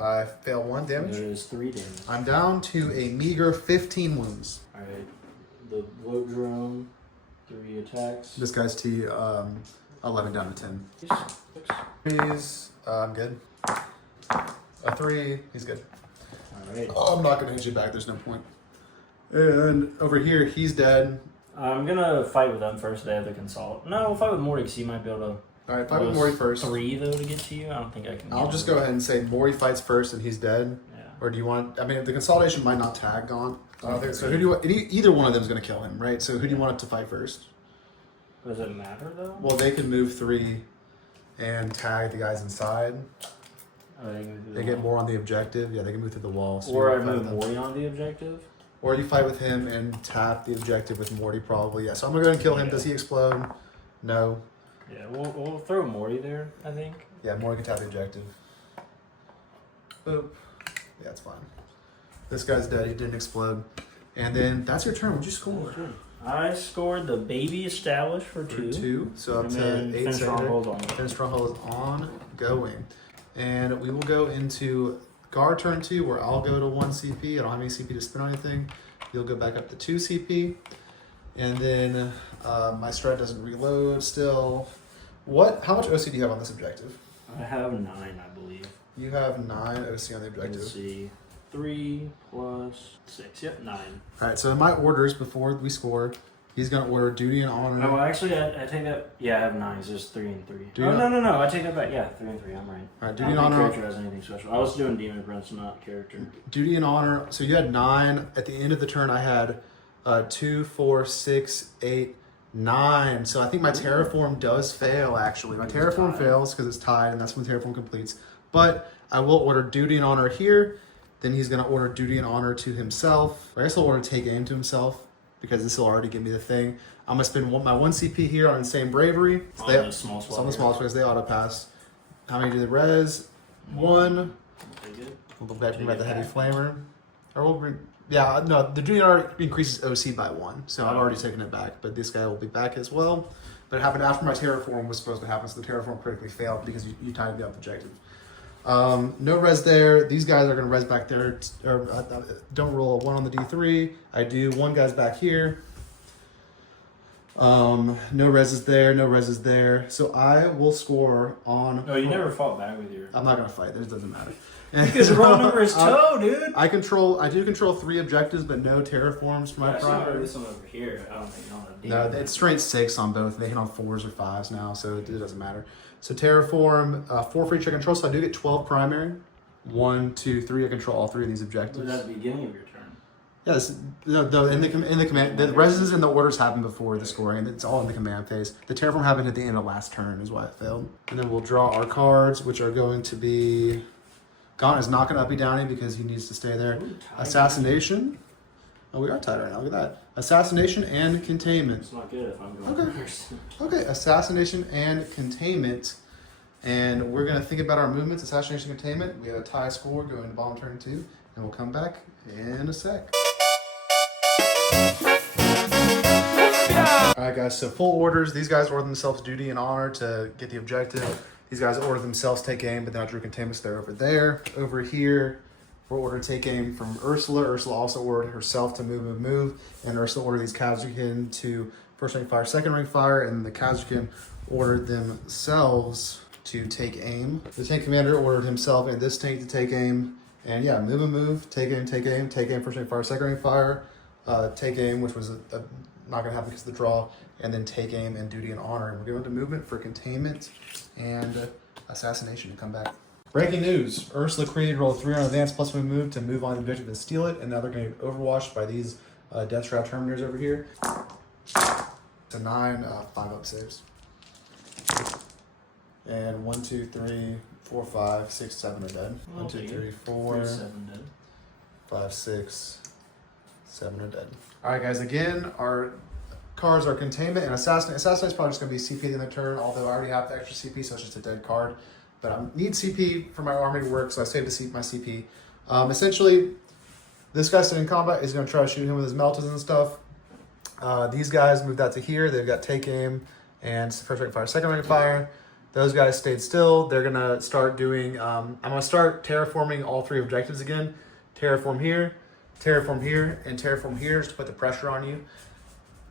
I fail 1 damage. There is 3 damage. I'm down to a meager 15 wounds. Alright. The bloat drone, 3 attacks. This guy's T 11 down to 10. 6. I'm good. A 3, he's good. Alright. Oh, I'm not gonna hit you back. There's no point. And over here, he's dead. I'm gonna fight with them first. They have the consult. No, we'll fight with Morty because he might be able to. All right, fight with Mori first. 3 though to get to you. I don't think I can. I'll just go ahead and say Mori fights first and he's dead. Yeah. Or do you want? I mean, the consolidation might not tag Gaunt. I don't think so. Who do you want? Either one of them is gonna kill him, right? So who do you want it to fight first? Does it matter though? Well, they can move 3 and tag the guys inside. Oh, they can move through They the get wall. more on the objective. Yeah, they can move through the wall. So Or you I can fight move with them. Morty on the objective. Or you fight with him and tap the objective with Morty, probably. Yeah, so I'm gonna go ahead and kill him. Yeah. Does he explode? No. Yeah, we'll throw Morty there. I think. Yeah, Morty can tap the objective. Boop. Yeah, it's fine. This guy's dead. He didn't explode. And then that's your turn. What'd you score? I scored the baby established for 2. 2. So up And to then 8 Finn center. Stronghold on. Finn Stronghold is ongoing. And we will go into guard turn 2 where I'll go to 1 CP. I don't have any CP to spend on anything. You'll go back up to 2 CP. And then my strat doesn't reload still. How much OC do you have on this objective? I have 9, I believe. You have 9 OC on the Let's objective. see. 3 plus 6. Yep, 9. Alright, so in my orders before we score, he's going to order duty and honor. Oh, well, actually, I take that. Yeah, I have 9. It's just 3 and 3. Do you Oh, not- no. I take that back. Yeah, 3 and 3. I'm right. Alright, I duty don't and think honor. character has anything special. I was doing Demon Prince, not character. Duty and honor. So you had 9. At the end of the turn, I had 2, 4, 6, 8, 9. So I think my terraform does fail, actually. My terraform fails because it's tied, and that's when terraform completes. But I will order duty and honor here. Then he's going to order duty and honor to himself. I guess he'll order take aim to himself because this will already give me the thing. I'm going to spend my 1 CP here on Insane Bravery. So on the small squad. On the small squads, they auto pass. How many do they res? 1. We'll go back to the heavy flamer. Or we'll bring, yeah, no, the duty and honor increases OC by 1. So I've already taken it back, but this guy will be back as well. But it happened after my terraform was supposed to happen, so the terraform critically failed because you tied the up objective. No res there. These guys are going to res back there. Don't roll a 1 on the D3. I do. 1 guy's back here. No res is there. No res is there. So I will score on... No, you never fought back with your... I'm not going to fight. It doesn't matter. Because the roll number is toe, dude. I do control 3 objectives, but no terraforms for my primary. This one over here, I don't think you want to do No, it's straight 6 on both. They hit on 4s or 5s now, so it doesn't matter. So terraform, 4 for each I control, so I do get 12 primary. 1, 2, 3. I control all 3 of these objectives. Was that at the beginning of your turn? Yes, no, in the command, the reses and the orders happen before the scoring. It's all in the command phase. The terraform happened at the end of last turn, is why it failed. And then we'll draw our cards, which are going to be... Gaunt is not going to uppy downy because he needs to stay there. Assassination. Oh, we are tied right now. Look at that. Assassination and containment. It's not good if I'm going first. Okay, assassination and containment. And we're going to think about our movements. Assassination and containment. We have a tie score going to bottom turn 2. And we'll come back in a sec. Alright guys, so full orders. These guys order themselves duty and honor to get the objective. These guys order themselves take aim, but then I drew containment, so they're over there. Over here, we'll order take aim from Ursula. Ursula also ordered herself to move. And Ursula ordered these Kazakin to first rank fire, second rank fire, and the Kazakin ordered themselves to take aim. The tank commander ordered himself and this tank to take aim. And yeah, move, take aim, first rank fire, second rank fire, take aim, which was not gonna happen because of the draw, and then take aim and duty and honor. And we're going to movement for containment and assassination to come back. Breaking news, Ursula created roll 3 on advance plus move to move on the objective and steal it, and now they're going to get overwashed by these Death Shroud Terminators over here. It's a 9, 5 up saves. And 1, 2, 3, 4, 5, 6, 7 are dead. 1, 2, 3, 4, 5, 6, 7 are dead. Alright guys, again, our cards are containment and assassinate. Assassinate is probably just going to be CP at the end of the turn, although I already have the extra CP, so it's just a dead card. But I need CP for my army to work, so I saved my CP. Essentially, this guy sitting in combat is going to try to shoot him with his meltas and stuff. These guys moved out to here. They've got take aim and first rank fire, second rank fire. Those guys stayed still. They're going to start doing... I'm going to start terraforming all 3 objectives again. Terraform here, and terraform here just to put the pressure on you.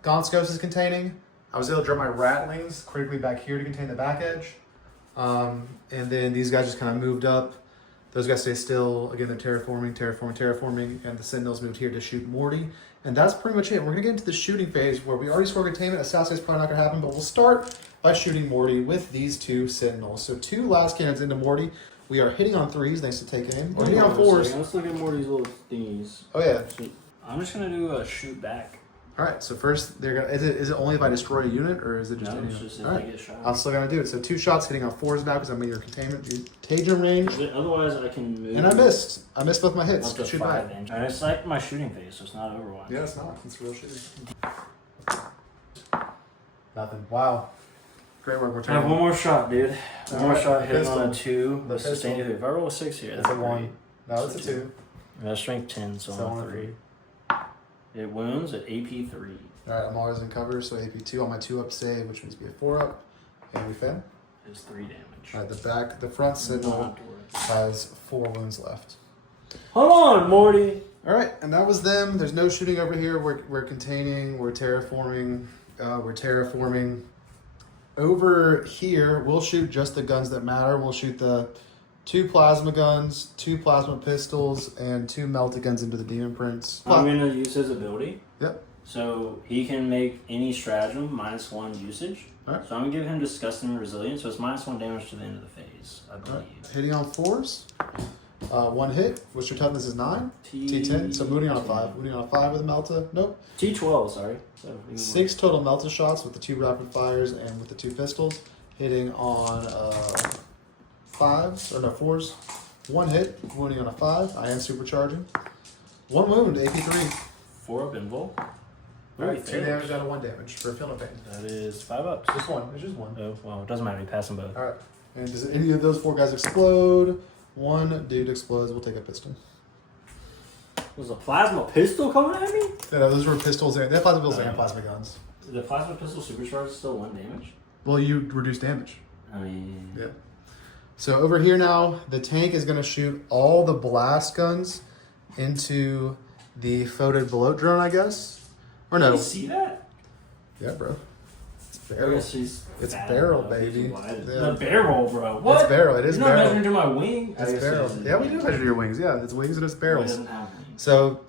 Gaunt's Ghost is containing. I was able to draw my Rattlings critically back here to contain the back edge. And then these guys just kind of moved up. Those guys stay still. Again, they're terraforming, and the Sentinels moved here to shoot Morty. And that's pretty much it. We're going to get into the shooting phase where we already scored containment. Assassinate's probably not going to happen, but we'll start by shooting Morty with these 2 Sentinels. So 2 last cannons into Morty. We are hitting on 3s thanks to take aim. We're hitting on 4s. Let's look at Morty's little thingies. Oh, yeah. I'm just going to do a shoot back. All right, so first, they're gonna. Is it only if I destroy a unit, or is it just? No, any it's just if all I right. get shot. I'm still gonna do it. So 2 shots hitting on 4s now because I'm in your containment. Contagion range. Otherwise, I can move. And I missed. I missed both my hits. Up to Shoot 5 back. inch. And it's like my shooting phase, so it's not Overwatch. Yeah, it's not. It's real shooting. Nothing. Wow. Great work. We're I have turning. 1 more shot, dude. One more shot hitting Pistol. on a 2. The Let's sustain pistol. it. If I roll a 6 here, It's that's a 1. No, it's a 2. I got strength 10, so I'm on 3. It wounds at AP 3. All right, I'm always in cover, so AP 2 on my 2 up save, which means be a 4 up, and we fail. It's 3 damage. All right, the front Sentinel has 4 wounds left. Hold on, Morty. All right, and that was them. There's no shooting over here. We're containing. We're terraforming. Over here, we'll shoot just the guns that matter. We'll shoot the 2 plasma guns, 2 plasma pistols, and 2 melted guns into the demon prints. I'm going to use his ability. Yep. So he can make any stratagem -1 usage. Alright. So I'm going to give him Disgusting Resilience. So it's -1 damage to the end of the phase, I believe. Hitting on 4s. 1 hit, which your toughness is 9. T10, so moving on a 5. Moving on a 5 with a Melta. Nope. T12, sorry. So 6 total Melta shots with the 2 rapid fires and with the 2 pistols. Hitting on 5s, or no, 4s. 1 hit, wounding on a 5. I am supercharging. 1 wound, AP3. 4 up invul. Alright, 2 damage out of 1 damage for feeling pain. That is 5 ups. Just 1. It's just 1. Oh, well, it doesn't matter. You pass them both. Alright. And does any of those 4 guys explode? 1 dude explodes. We'll take a pistol. Was a plasma pistol coming at me? Yeah, those were pistols. They have plasma pistols and plasma guns. Is the plasma pistol supercharged still 1 damage? Well, you reduce damage. I mean... Yeah. So over here now, the tank is going to shoot all the blast guns into the folded bloat drone, I guess. Or no. You see that? Yeah, bro. It's barrel. It's fat, barrel, bro. baby. The barrel, bro. What? It's barrel. It is You're barrel. not measuring to my wing? It's barrel. Yeah, we do measure your wings. Yeah, it's wings and it's barrels. It doesn't have wings. So,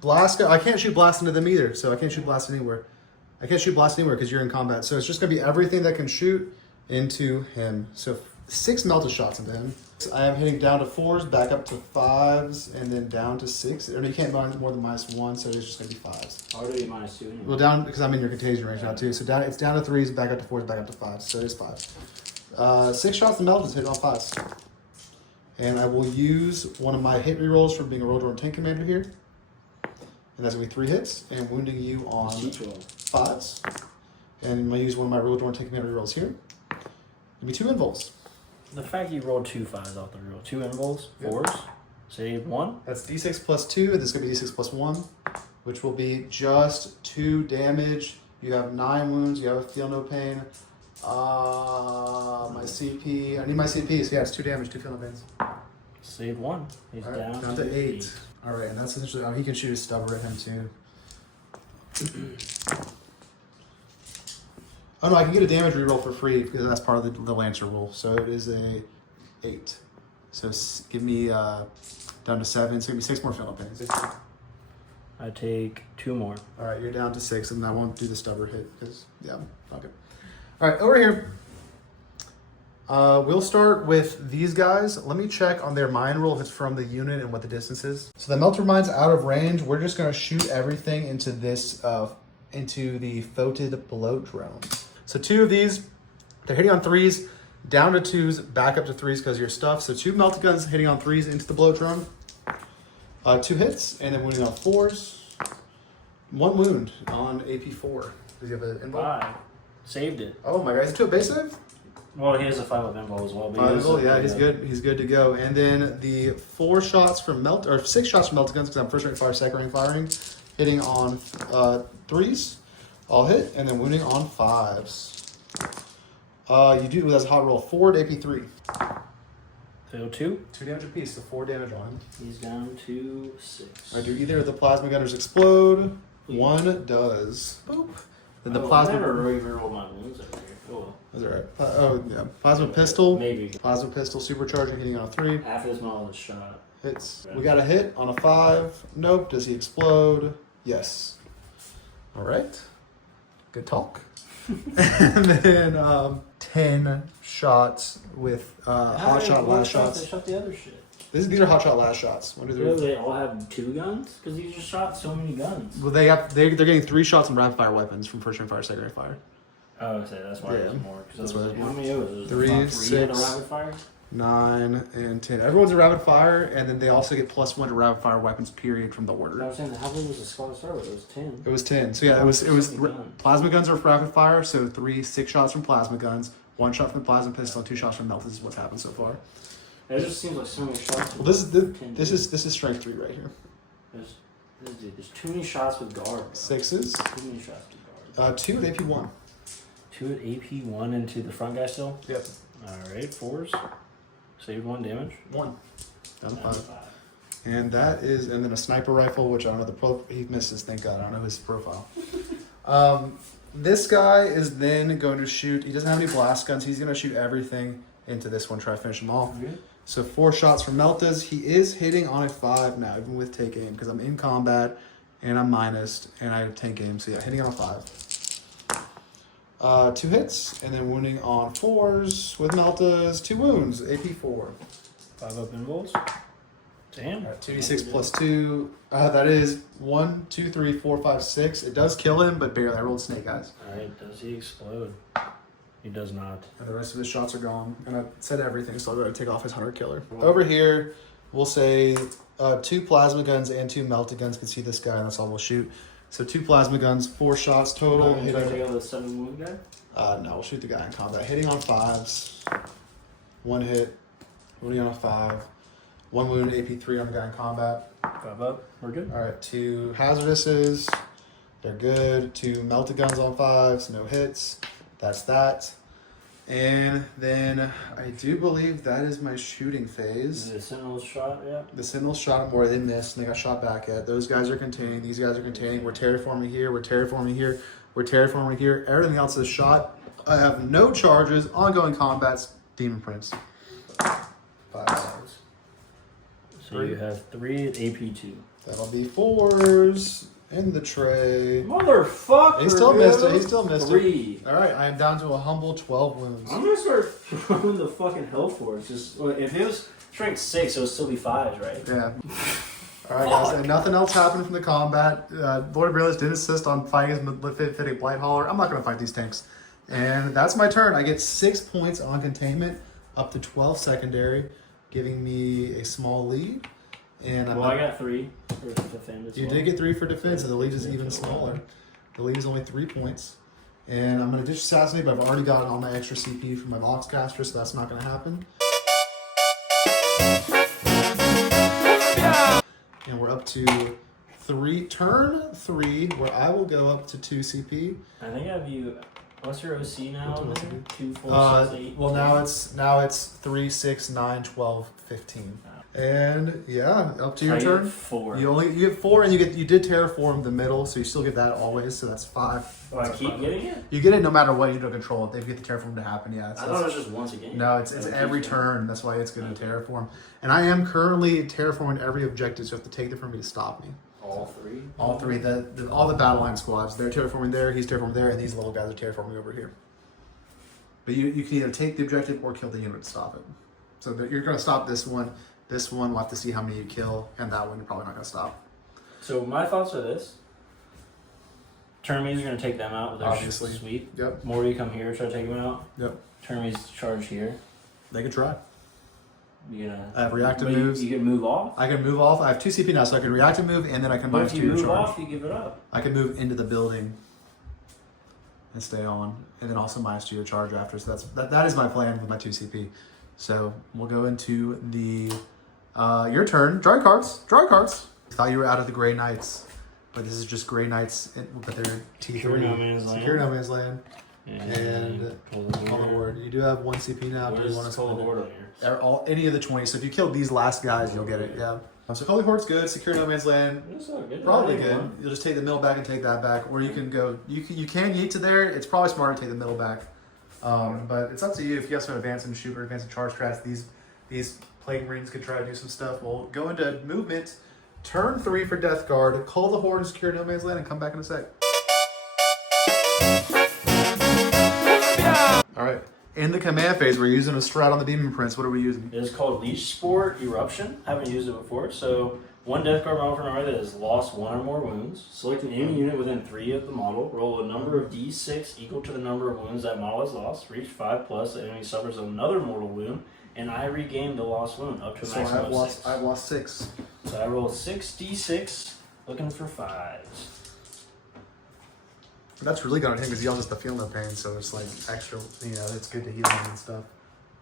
blast. I can't shoot blast into them either. So I can't shoot blast anywhere. I can't shoot blast anywhere because you're in combat. So it's just gonna be everything that can shoot into him. So 6 melted shots into him. I am hitting down to 4s, back up to 5s, and then down to 6. Or you can't bind more than -1, so it's just gonna be 5s. How do you -2 anyway? Well, down because I'm in your contagion range now too. So it's down to 3s, back up to 4s, back up to 5s. So it is 5s. 6 shots to melt is hit on 5s. And I will use one of my hit rerolls for being a roll door tank commander here. And that's gonna be 3 hits and wounding you on 5s. And I'm gonna use one of my roll door tank commander rerolls here. Give me 2 invuls. The fact you rolled 2 5s off the reel. 2 invuls, 4s, save 1. That's d6 plus 2. This is gonna be d6 plus 1, which will be just 2 damage. You have 9 wounds. You have feel no pain. My CP. I need my CP. So yeah, it's 2 damage, 2 feel no pains. Save 1. He's All right, down to 8. All right, and that's essentially. Oh, he can shoot his stubber at him too. Oh no, I can get a damage reroll for free because that's part of the Lancer rule. So it is a 8. So give me down to 7. So give me 6 more feel pains. I take 2 more. All right, you're down to 6, and I won't do the stubber hit because yeah, okay. All right, over here. We'll start with these guys. Let me check on their mine roll if it's from the unit and what the distance is. So the melter mine's out of range. We're just gonna shoot everything into this into the foated bloat drone. So 2 of these, they're hitting on 3s, down to 2s, back up to 3s because of your stuff. So 2 melted guns hitting on 3s into the bloat drone. 2 hits, and then wounding on 4s. 1 wound on AP4. Does he have an invul? 5. Saved it. Oh my god, he's 2 a base save? Well, he has a 5 up invul as well. Yeah, he's good. He's good to go. And then the 4 shots from 6 shots from melted guns because I'm first rank fire, second rank firing, hitting on 3s. All hit, and then wounding on 5s. You do, that's a hot roll. 4 to AP3. Fail 2. 2 damage apiece, so 4 damage on him. He's down to 6. I do either of the plasma gunners explode. 1 does. Boop. Then the plasma. I never even rolled my wounds over here. Oh well. That's alright. Oh yeah. Plasma pistol. Maybe. Plasma pistol supercharging, hitting on a 3. After this model is shot. Hits. We got a hit on a 5. Nope. Does he explode? Yes. Alright. Good talk. And then 10 shots with hot shot last shots. They shot the other shit. These are hot shot last shots. One, 2, 3. They all have 2 guns? Because you just shot so many guns. Well, they're getting 3 shots from rapid fire weapons from first rank fire, second rank fire. Oh, okay, that's why there's more. That's why there's how more. many was 3, there? 3 at a 6, rapid fire? 9, and 10. Everyone's a rapid fire, and then they also get +1 to rapid fire weapons period from the I order. was saying, how many was the squad to start with? It was 10. It was 10. So yeah, it was Guns. plasma guns are rapid fire. So 3 6 shots from plasma guns, 1 shot from the plasma pistol, 2 shots from melt. This is what's happened so far. It just seems like so many shots. Well, this is strength 3 right here. There's too many shots with guard. Bro. 6s. Too many shots with guard. 2 at AP1. 2 at AP1 into the front guy still? Yep. Alright, 4s. Saved 1 damage. 1. Down to Down 5. And that is, and then a sniper rifle, which I don't know he misses, thank God. I don't know his profile. This guy is then going to shoot, he doesn't have any blast guns, he's going to shoot everything into this one, try to finish him off. Okay. So 4 shots from Meltas. He is hitting on a 5 now, even with take aim, because I'm in combat, and I'm minused, and I have tank aim, so yeah, hitting on a 5. 2 hits, and then wounding on 4s with Meltas. 2 wounds, AP4. 5 up involves. Damn. 2d6 plus 2. That is 1, 2, 3, 4, 5, 6. It does kill him, but barely. I rolled snake eyes. Alright, does he explode? He does not. And the rest of his shots are gone. And I said everything, so I'm going to take off his hunter killer. Over here, we'll say 2 plasma guns and 2 melted guns can see this guy, and that's all we'll shoot. So 2 plasma guns, 4 shots total. Take out the 7 wound guy? No, we'll shoot the guy in combat. Hitting on 5s. 1 hit. Wounding on a 5. 1 wound, AP3 on the guy in combat. 5 up. We're good. All right, 2 hazardouses. They're good. 2 melted guns on 5s. No hits. That's that. And then I do believe that is my shooting phase. The Sentinels shot, yeah. The Sentinels shot him more. They missed, and they got shot back at. Those guys are containing. These guys are containing. We're terraforming here. We're terraforming here. We're terraforming here. Everything else is shot. I have no charges. Ongoing combats. Demon Prince. 5 hours. So you have 3 at AP2. That'll be 4s in the tray. Motherfucker! He still missed it. He still missed 3. it. All right, I am down to a humble 12 wounds. I'm gonna start throwing the fucking hell for it. Just if it was strength 6, it would still be 5s, right? Yeah. All right, guys. And nothing else happened from the combat. Lord of BEERULECNE did insist on fighting his Mephitic Blight Hauler. I'm not going to fight these tanks. And that's my turn. I get 6 points on containment, up to 12 secondary, giving me a small lead. And I got 3 for defense. You did get 3 for defense, and the lead is even smaller. The lead is only 3 points. And I'm going to ditch Assassinate, but I've already gotten all my extra CP from my Moxcaster, so that's not going to happen. And we're up to turn 3, where I will go up to 2 CP. I think I have you. What's your OC now? 2, 4, 6, 8. Well, now it's 3, 6, 9, 12, 15. And yeah, up to your turn. 4. You get 4, and you did terraform the middle, so you still get that always. So that's 5. Oh, I keep getting it. You get it no matter what. You don't control it. They get the terraform to happen. Yeah. I thought it was just once a game. No, it's every turn. That's why it's going to terraform. And I am currently terraforming every objective, so you have to take them from me to stop me. All 3. All 3. All the battle line squads. They're terraforming there. He's terraforming there, and these little guys are terraforming over here. But you can either take the objective or kill the unit to stop it. So you're going to stop this one. This one, we'll have to see how many you kill, and that one you're probably not going to stop. So my thoughts are this. Termies are going to take them out with their Obviously. Sweep. Yep. Morty come here, try to take them out. Yep. Termies charge here. They can try. You gonna, I have reactive moves. You can move off? I can move off. I have 2 CP now, so I can reactive move, and then I can But minus if 2 you move charge. off, you give it up. I can move into the building and stay on, and then also minus 2 to charge after. So that is my plan with my 2 CP. So we'll go into the your turn. Draw cards. Draw cards. Thought you were out of the Grey Knights, but this is just Grey Knights, but they're T3. Secure No Man's Land. Secure No Man's Land. And Call the Horde. You do have 1 CP now. What Do you is want to Call the spend Horde on here? any of the 20. So if you kill these last guys, you'll get it. Yeah. So Call the Horde's good. Secure No Man's Land. That's not good. Probably good. You'll just take the middle back and take that back, or you can go. You can yeet to there. It's probably smarter to take the middle back, but it's up to you. If you have some advance and shoot or advance and charge strats, these Plague Marines could try to do some stuff. We'll go into movement. Turn 3 for Deathguard. Call the Horde and secure No Man's Land, and come back in a sec. All right. In the command phase, we're using a strat on the Demon Prince. What are we using? It is called Leech Spore Eruption. Haven't used it before. So one Deathguard model from an army that has lost 1 or more wounds. Select an enemy unit within 3 of the model. Roll a number of d6 equal to the number of wounds that model has lost. Reach 5+. The enemy suffers another mortal wound, and I regain the lost wound up to a maximum of 6. I've lost 6. So I roll 6d6, looking for 5s. That's really good on him because he also has to feel no pain, so it's like extra. It's good to heal him and stuff.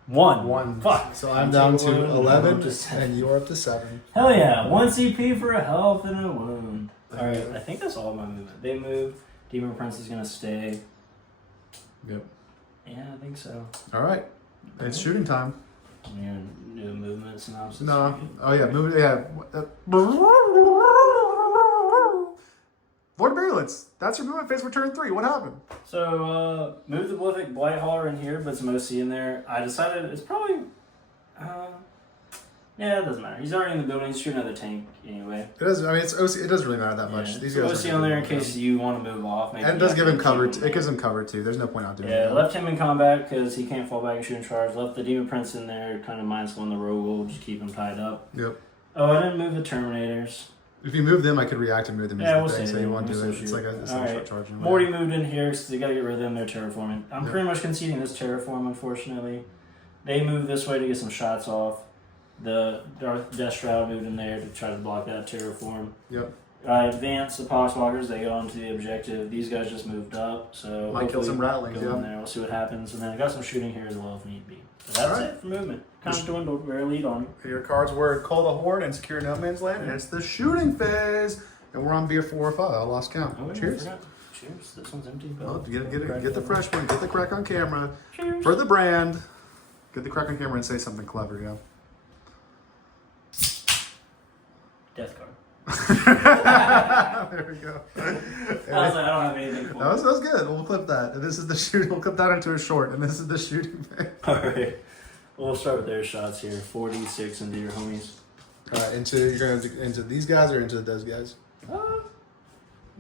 1. Fuck. So I'm down to 11, to 7. and you're up to 7. Hell yeah, 1 CP for a health and a wound. Alright, I think that's all my movement. They move. Demon Prince is gonna stay. Yep. Yeah, I think so. Alright. It's shooting time. You're gonna do a movement synopsis? No. Oh yeah, move. Yeah. Lord of BEERULECNE. That's your movement phase for turn 3. What happened? So, move the Mephitic Blight Hauler in here, but some OC in there. I decided it's probably... yeah, it doesn't matter. He's already in the building. He's shooting another tank anyway. It does. I mean, it's OC. It doesn't really matter that much. Yeah. These So guys OC on there in case you want to move off. Maybe and it does give him cover. It gives him cover too. There's no point out doing Yeah, that. left him in combat because he can't fall back and shoot and charge. Left the Demon Prince in there, kind of -1 the rogue will just keep him tied up. Yep. Oh, I didn't move the Terminators. If you move them, I could react and move them. Yeah, we'll thing, see. So you want to We'll do it. still It's like a All right. short charge. Morty moved in here because they got to get rid of them. They're terraforming. I'm pretty much conceding this terraform, unfortunately. They moved this way to get some shots off. The Death Shroud moved in there to try to block that terraform. Yep. I advance the Poxwalkers. They go on to the objective. These guys just moved up, so Might kill some rattlings. go in there. We'll see what happens, and then I got some shooting here as well if need be. So that's it for movement. Kind of dwindled. Very lead on. Your cards were Call the Horde and Secure No Man's Land, and it's the shooting phase. And we're on beer 4 or 5. I lost count. Oh, yeah, Cheers. Cheers. This one's empty. Oh, get the fresh one. Get the crack on camera. Cheers. For the brand. Get the crack on camera and say something clever, yeah. Deathguard. There we go. I was like, I don't have anything for That was good. We'll clip that. And this is the shooting. We'll clip that into a short. And this is the shooting phase. Alright. We'll start with their shots here. 4d6 into your homies. Alright, you're going into these guys or into those guys?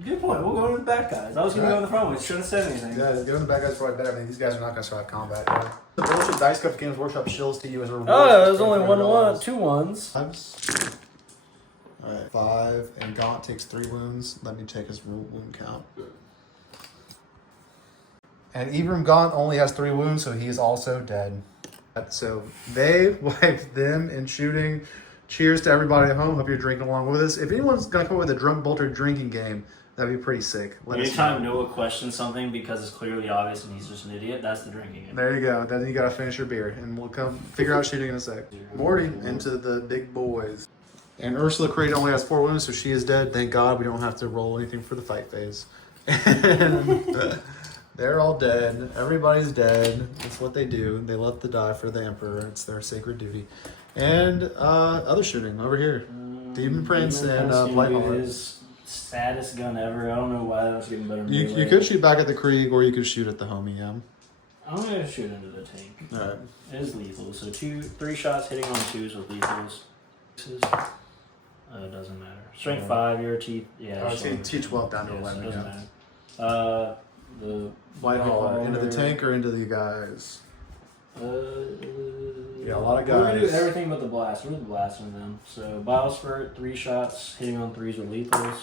Good point. We'll go to the back guys. I was going to go in the front ones. Shouldn't have said anything. Yeah, going the back guys is probably better. I mean, these guys are not going to survive combat. Yeah. The bullshit dice cup Games Workshop shills to you as a reward. Oh, there's only two ones. Alright, 5. And Gaunt takes 3 wounds. Let me check his wound count. And Ibram Gaunt only has 3 wounds, so he is also dead. So they wiped them in shooting. Cheers to everybody at home. Hope you're drinking along with us. If anyone's going to come up with a drunk bolter drinking game, that'd be pretty sick. Anytime Noah questions something because it's clearly obvious and he's just an idiot, that's the drinking game. There you go. Then you got to finish your beer. And we'll come figure out shooting in a sec. Morty into the big boys. And Ursula Crate only has 4 wounds, so she is dead. Thank God we don't have to roll anything for the fight phase. And they're all dead. Everybody's dead. That's what they do. They love to die for the Emperor. It's their sacred duty. And other shooting over here. Demon Prince and Blightheart. His saddest gun ever. I don't know why that's getting better. You could shoot back at the Krieg, or you could shoot at the homie, yeah. I'm going to shoot into the tank. Alright. It is lethal. So 3 shots hitting on 2s with lethals. It doesn't matter. Strength 5, your teeth. Yeah. T12 down to 11. It doesn't matter. The Blightheart. Into the tank or into the guys? Yeah, a lot of We're going to do guys. everything but the blast. We're the blasting them. So Biospurt, 3 shots, hitting on 3s with lethals.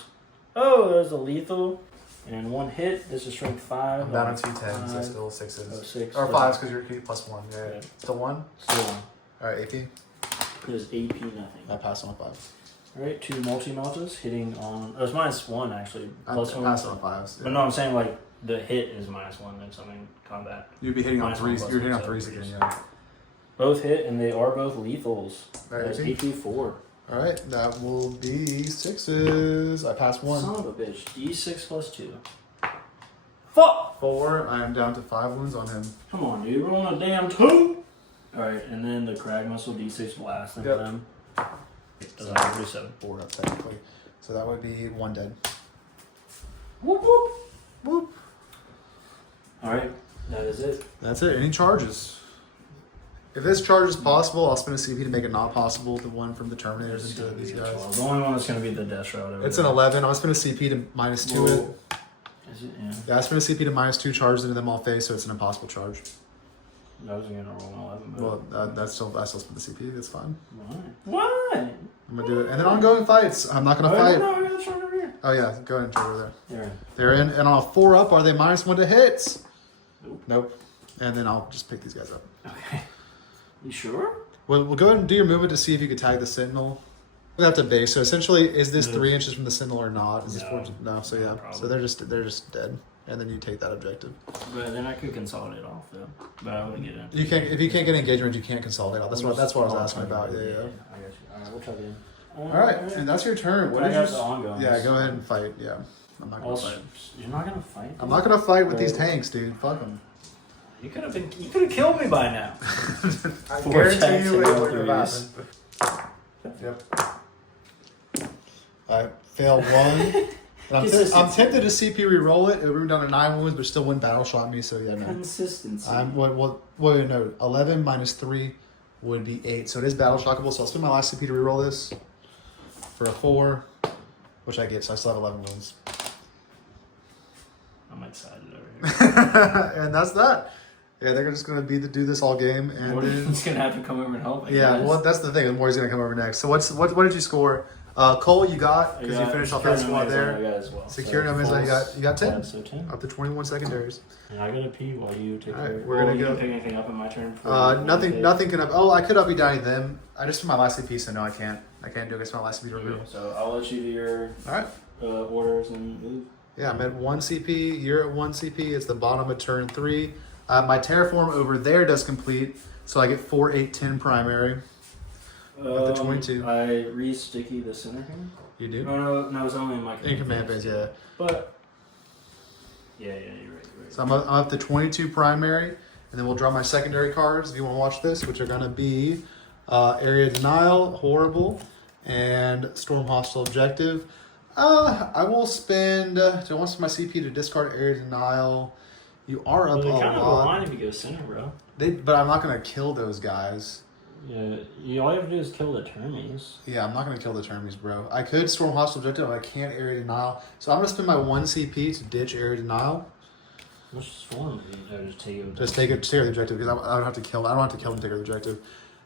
Oh, there's a lethal. And 1 hit. This is strength 5. I'm down on 2 10s. So still 6s. Oh, 6. Or 5s because you're plus 1. Yeah. Yeah. Still 1? Still 1. Alright, AP. There's AP nothing. I pass on 5s. Alright, 2 multi-meltas hitting on. Oh, it's -1 actually. Plus 1. Pass on 5s. Yeah. But no, I'm saying like the hit is -1 and something combat. You'd be hitting on -1 3s. plus You're hitting on 1, 3s so again, yeah. Both hit and they are both lethals. Alright, That's AP. AP 4. Alright, that will be 6s. I passed 1. Son of a bitch. D6 plus 2. Fuck! 4. I am down to 5 wounds on him. Come on, dude. We're on a damn 2! Alright, and then the Crag Muscle D6 blast into them. Does that have 7? 4 up technically. So that would be 1 dead. Whoop whoop! Whoop. Alright, that is it. That's it. Any charges? If this charge is possible, I'll spend a CP to make it not possible. The one from the Terminators into these guys. The only one that's going to be the Death Shroud over It's there. an 11. I'll spend a CP to -2 it. Is it? Yeah. Yeah, I spent a CP to -2 charges into them all face, so it's an impossible charge. I was going to roll an 11, but... Well, I still spend the CP. That's fine. Why? I'm gonna do it, and then ongoing fights. I'm not gonna fight. No, I got a shot over here. Oh yeah, go ahead and try over there. There. They're in, and on a 4 up, are they -1 to hits? Nope. And then I'll just pick these guys up. Okay. You sure? We'll go ahead and do your movement to see if you could tag the Sentinel. We have to base. So essentially, is this 3 inches from the Sentinel or not? Is this 4 inches? No. So yeah. Probably. So they're just dead, and then you take that objective. But then I could consolidate off though. But I wouldn't get in. You can't if you can't get engagement, you can't consolidate off. That's what I was asking about. Yeah. I got you. Alright, we'll try again. All right, and that's your turn. What I is got your? the ongoing. Yeah, go ahead and fight. Yeah, I'm not gonna Also, fight. you're not gonna fight? I'm not gonna fight with these tanks, dude. Fuck them. You could have killed me by now. I Four guarantee attacks you and it no wouldn't have threes. happened. Yep. I failed 1. And I'm tempted to CP re-roll it. It would down to 9 wounds, but still 1 battle shot me. So yeah, no. Consistency. Wait, no. 11 -3 would be 8. So it is battle shockable. So I'll spend my last CP to re-roll this for a 4, which I get. So I still have 11 wounds. I'm excited over here. And that's that. Yeah, they're just gonna do this all game, and Morty's gonna have to come over and help. Yeah, well, that's the thing. Morty's gonna come over next. So what did you score? Cole, you got, because you finished off that squad there. I got as well. Security you got 10. Yeah, so 10. Up to 21 secondaries. And I gotta pee while you take care. We're gonna go. Pick anything up in my turn. Nothing can up. Oh, I could up you down them. I just did my last CP, so no, I can't. I can't do it against my last CP to remove. So I'll let you do your orders and move. Yeah, I'm at 1 CP. You're at 1 CP. It's the bottom of turn 3. My terraform over there does complete, so I get 4, 8, 10 primary. With the 22. I re-sticky the center here. You do? No, it's only in my command phase, yeah. But yeah, you're right. So I'm up to 22 primary, and then we'll draw my secondary cards if you want to watch this, which are going to be Area Denial, Horrible, and Storm Hostile Objective. I will spend. Do I want my CP to discard Area Denial? You are up a lot. Kind of relying if you go center, bro. But I'm not going to kill those guys. Yeah, all you have to do is kill the termies. Yeah, I'm not going to kill the termies, bro. I could Storm Hostile Objective, but I can't Area Denial. So I'm going to spend my 1 CP to ditch Area Denial. Which storm do you just take it? Just take it to the objective, because I don't have to kill. I don't have to kill them to take the objective.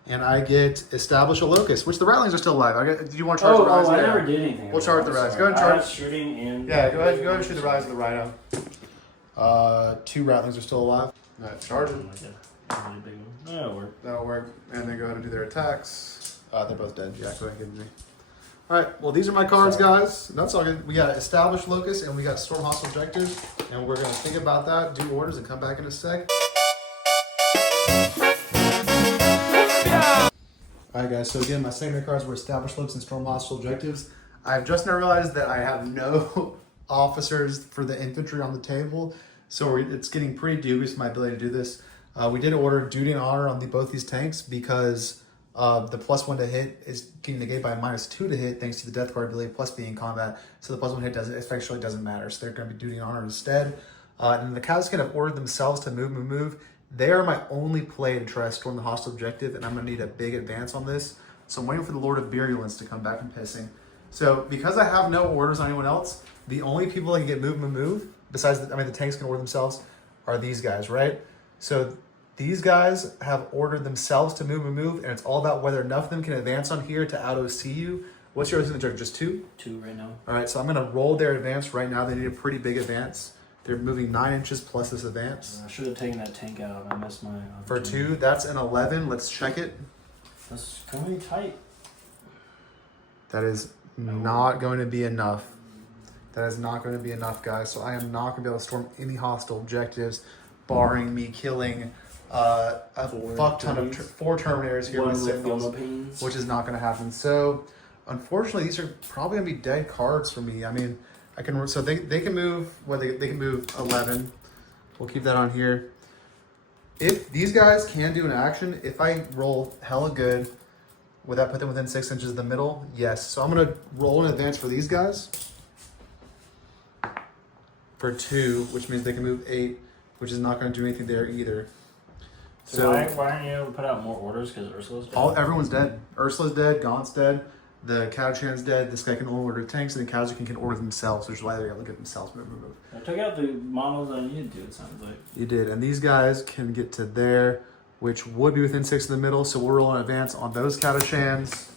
And I get Establish a Locus, which the Ratlings are still alive. Do you want to charge the Rise? I never did anything. We'll charge the Rise. Go ahead and charge. Shooting and Yeah, go ahead and shoot the Rise of the Rhino. 2 Ratlings are still alive. Alright, charge them. That'll work. That'll work. And then go ahead and do their attacks. They're both dead. Yeah, go ahead and give them to me. Alright, well these are my cards, guys. That's all good. We got Establish Locus and we got Storm Hostile Objective. And we're going to think about that, do orders, and come back in a sec. Alright guys, so again, my secondary cards were Establish Locus and Storm Hostile Objectives. I've just now realized that I have no officers for the infantry on the table. So it's getting pretty dubious, my ability to do this. We did order Duty and Honor on both these tanks because the +1 to hit is getting negated by a -2 to hit thanks to the Deathguard ability plus being in combat. So the +1 hit effectively doesn't matter. So they're going to be Duty and Honor instead. And the Kazakh have ordered themselves to move. They are my only play to try to storm the hostile objective, and I'm going to need a big advance on this. So I'm waiting for the Lord of Beerulence to come back from pissing. So because I have no orders on anyone else, the only people that can get move, besides, the tanks can order themselves, are these guys, right? So these guys have ordered themselves to move, and it's all about whether enough of them can advance on here to out-OC you. What's yours in the objective? Just 2? 2 right now. All right, so I'm going to roll their advance right now. They need a pretty big advance. They're moving 9 inches plus this advance. I should have taken that tank out. I missed my For 2, that's an 11. Let's check it. That's going to be tight. That is not going to be enough. That is not going to be enough, guys. So I am not going to be able to storm any hostile objectives, barring me killing a fuck ton of 4 Terminators here with signals, which is not going to happen. So unfortunately, these are probably going to be dead cards for me. I mean, I can, so they can move, they can move 11. We'll keep that on here. If these guys can do an action, if I roll hella good, would that put them within 6 inches of the middle? Yes. So I'm going to roll in advance for these guys. For 2, which means they can move 8, which is not going to do anything there either. So why aren't you able to put out more orders? Because Ursula's dead? Everyone's dead. Ursula's dead, Gaunt's dead, the Catachan's dead, this guy can only order tanks, and the Kazakh can order themselves, which is why they're able to get themselves move. I took out the models I needed to, it sounds like. You did, and these guys can get to there, which would be within 6 in the middle, so we'll roll in advance on those Catachans.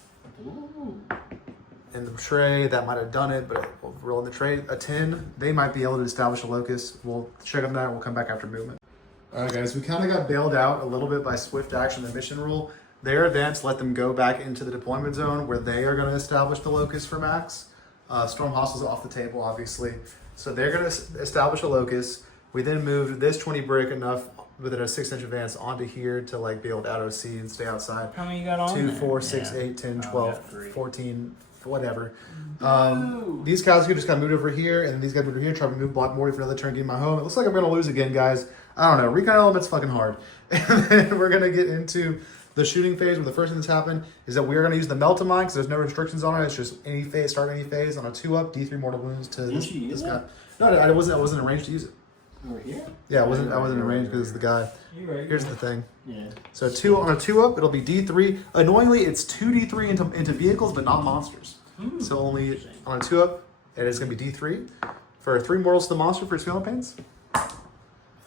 Ooh. In the tray, that might have done it, but we'll roll in the tray. A 10, they might be able to establish a locus. We'll check on that, and we'll come back after movement. All right, guys, we kind of got bailed out a little bit by swift action, the mission rule. Their advance let them go back into the deployment zone where they are going to establish the locus for max. Storm Hostiles off the table, obviously. So they're going to establish a locus. We then moved this 20 brick enough within a 6-inch advance onto here to be able to out-OC and stay outside. How many you got on 2, there? 4, 6, 8, 10, 12, 14, whatever. Ooh. These guys just got moved over here, and these guys moved over here, try to move block Morty for another turn, get my home. It looks like I'm going to lose again, guys. I don't know. Recon Element's fucking hard. And then we're going to get into the shooting phase, where the first thing that's happened is that we're going to use the Melt Mine because there's no restrictions on it. It's just any phase, start any phase on a 2-up, D3 mortal wounds to this guy. No, I wasn't arranged to use it. Over here? Yeah, I wasn't arranged because it's the guy. You're right. Here's the thing. Yeah. So on a 2-up, it'll be D3. Annoyingly, it's 2D3 into vehicles, but not monsters. So only on a 2-up, it is going to be D3 for 3 mortals to the monster for his feeling pains.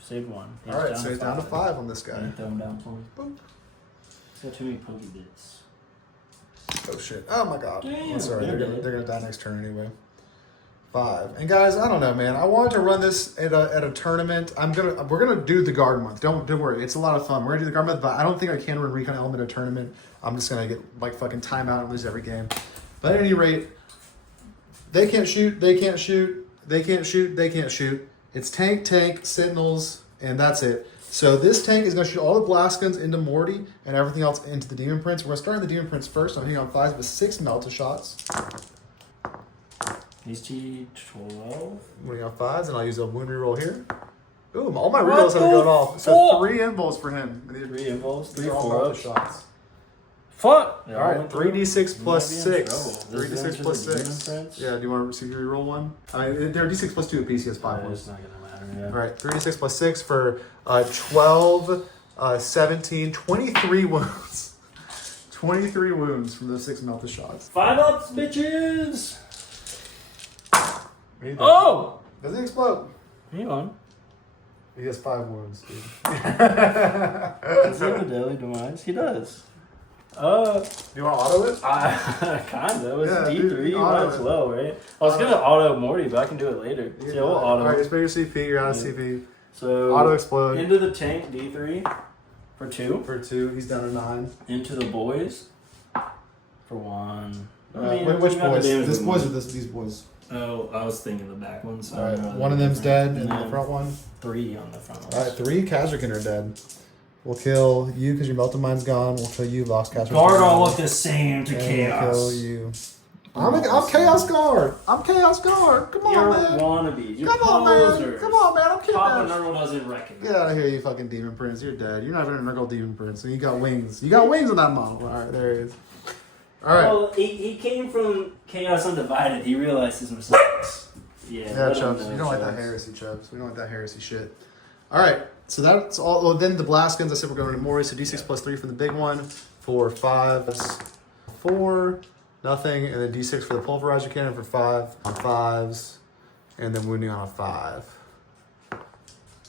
Saved 1. All right, so he's down to 5 on this guy. Throw him down for me. Boom. He's got too many pokey bits. Oh shit! Oh my god! Damn, I'm sorry, they're they're gonna die next turn anyway. 5. And guys, I don't know, man. I wanted to run this at a tournament. We're gonna do the guard month. Don't worry, it's a lot of fun. We're gonna do the guard month, but I don't think I can run Recon Element at a tournament. I'm just gonna get like fucking timeout and lose every game. But at any rate, they can't shoot. They can't shoot. They can't shoot. They can't shoot. It's tank, sentinels, and that's it. So this tank is gonna shoot all the blast guns into Morty and everything else into the Demon Prince. We're gonna start on the Demon Prince first. I'm hitting on 5s with 6 melta shots. These T12. Winning on 5s, and I'll use a wound reroll here. Ooh, all my rerolls have gone off. So 3 involves for him. 3 involves, 3 all 4 melta shots. Fuck! All right, 3d6 plus 6. Trouble. 3d6 plus 6. Yeah, do you want to see if you reroll one? I mean, they're d6 plus 2 apiece. He has 5 ones. It's not gonna matter. Yeah. All right, 3d6 plus 6 for 12, 17, 23 wounds. 23 wounds from those 6 melta shots. 5 ups, bitches! Oh! Doesn't he explode? Hang on. He has 5 wounds, dude. Does he have a deadly demise? He does. Do you want to auto it? Kinda. It was Yeah, D3. dude, Might auto as it. well, right? I was gonna auto Morty, but I can do it later. Yeah, we'll auto. Alright, just make your CP. You're out of CP. So Auto explode. into the tank, D3 for 2. For 2. He's down to 9. Into the boys for 1. Which boys? This boys or these boys? Oh, I was thinking the back ones. So Alright, one of them's dead, and then the front one? 3 on the front ones. Alright, 3 Kazrakin are dead. We'll kill you because your Melta Mine's gone. We'll kill you, Vox Kazrakin. Guard all look the same to and chaos. We'll kill you. I'm Chaos Guard. I'm Chaos Guard. Come on, You're man. wannabes. You're Come on, man. posers. Come on, man. I'm kidding. Papa Nurgle doesn't recognize. Get out of here, you fucking Demon Prince. You're dead. You're not even a Nurgle Demon Prince. And you got wings. You got wings on that model. Alright, there he is. Alright. Well, he came from Chaos Undivided. He realized his mistakes. Yeah, Chubbs. You don't like that heresy, Chubbs. We don't like that heresy shit. Alright, so that's all. Well, then the blast guns, I said we're going to Mori, so d6 plus 3 for the big one. 4, 5, 4, nothing. And then d6 for the pulverizer cannon for 5 on 5s. And then wounding on a 5.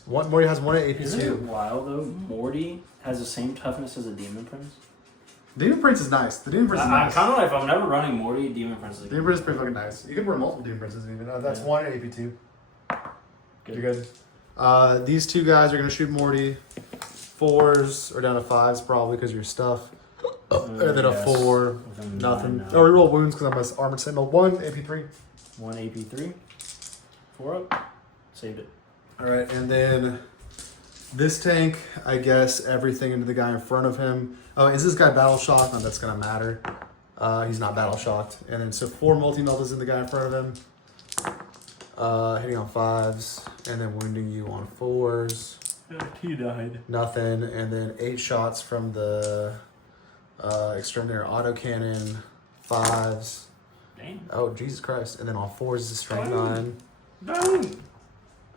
Morty has 1 at Isn't it AP2. wild, though? Morty has the same toughness as a Demon Prince? Demon Prince is nice. The Demon Prince is I'm nice. kind of like, if I'm never running Morty, Demon Prince is like... Demon Prince is pretty fucking nice. You could run multiple Demon Princes even. That's 1 at AP2. Good. You're good. These 2 guys are going to shoot Morty. 4s are down to 5s probably because of your stuff. And then a 4. Nothing. Oh, reroll wounds because I'm an armored sentinel. 1 AP3. 1 AP3. 4 up. Saved it. Alright, and then this tank, I guess everything into the guy in front of him. Oh, is this guy battle shocked? No, that's going to matter. He's not battle shocked. And then so 4 multi-meltas in the guy in front of him. Hitting on 5s. And then wounding you on 4s. He died. Nothing. And then 8 shots from the Exterminator autocannon. 5s. Dang. Oh, Jesus Christ. And then on 4s is a strength 9. Dang.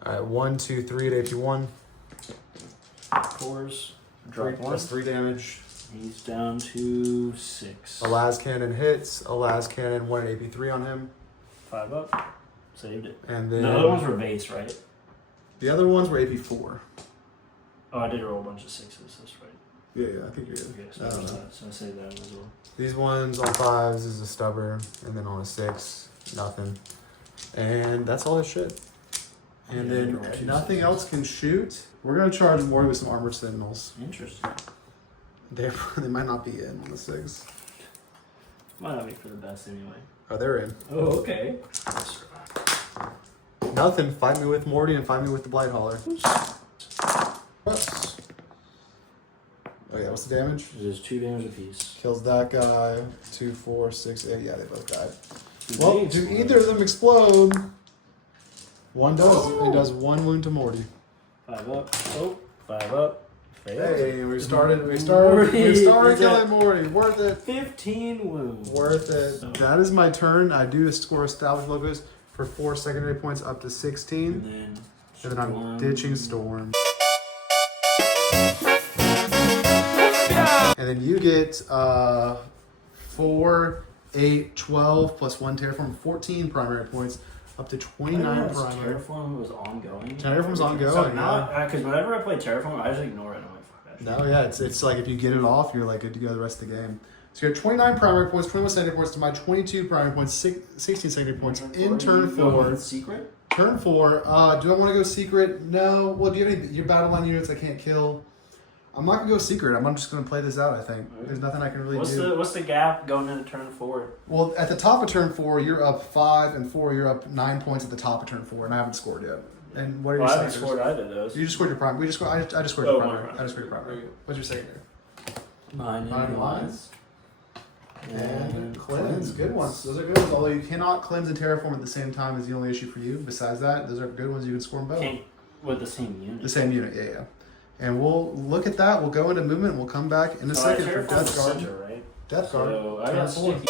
Alright, 1, 2, 3 at AP1. 4s. Drop 1. Plus 3 damage. He's down to 6. A las cannon hits. A las cannon 1 at AP3 on him. 5 up. Saved it. And then The other ones were baits, right? the other ones were AP4. Oh, I did roll a bunch of 6s. That's right. Yeah, I think you're good. Okay, so I don't there's know. that. So I saved that one as well. These ones on 5s is a stubber, and then on a 6, nothing. And that's all his shit. And Yeah, then roll 2 nothing 6s. else can shoot. We're gonna charge more with some armored sentinels. Interesting. They might not be in on the 6. Might not be for the best anyway. Oh, they're in. Oh, okay. Nothing. Fight me with Morty and fight me with the Blight Hauler. What? Oh yeah, what's the damage? There's 2 damage apiece. Kills that guy. 2, 4, 6, 8. Yeah, they both died. Do Well, they do explode? either of them explode? One does. It does 1 wound to Morty. 5 up. Oh, 5 up. Failed. Hey, we started Morty killing Morty. Worth it. 15 wounds. Worth it. So- That is my turn. I do score established logos for 4 secondary points up to 16. And then, And then I'm ditching Storm. And then you get 4, 8, 12 plus 1 terraform, 14 primary points, up to 29 primary. Terraform was ongoing. Terraform's ongoing, So now, because whenever I play Terraform, I just ignore it. I'm like, fuck that shit. No, yeah, it's like if you get it off, you're like good to go the rest of the game. So you got 29 primary points, 21 secondary points to my 22 primary points, 16 secondary points in turn 4. Secret? Turn 4. Do I want to go secret? No. Well, do you have any your battle line units I can't kill? I'm not gonna go secret. I'm just gonna play this out. I think there's nothing I can really do. What's the gap going into turn 4? Well, at the top of turn 4, you're up 5 and 4. You're up 9 points at the top of turn 4, and I haven't scored yet. And what are your I haven't secondary? scored either of those. You just scored your prime. I just scored your primary. Right. I just scored your primary. What's your secondary? Mining lines. And cleanse. Good ones. Those are good ones. Although you cannot cleanse and terraform at the same time is the only issue for you. Besides that, those are good ones. You can score them both. With the same unit. The same unit, yeah. And we'll look at that. We'll go into movement. And we'll come back in a second for Deathguard. Right? Deathguard. So I got sticky.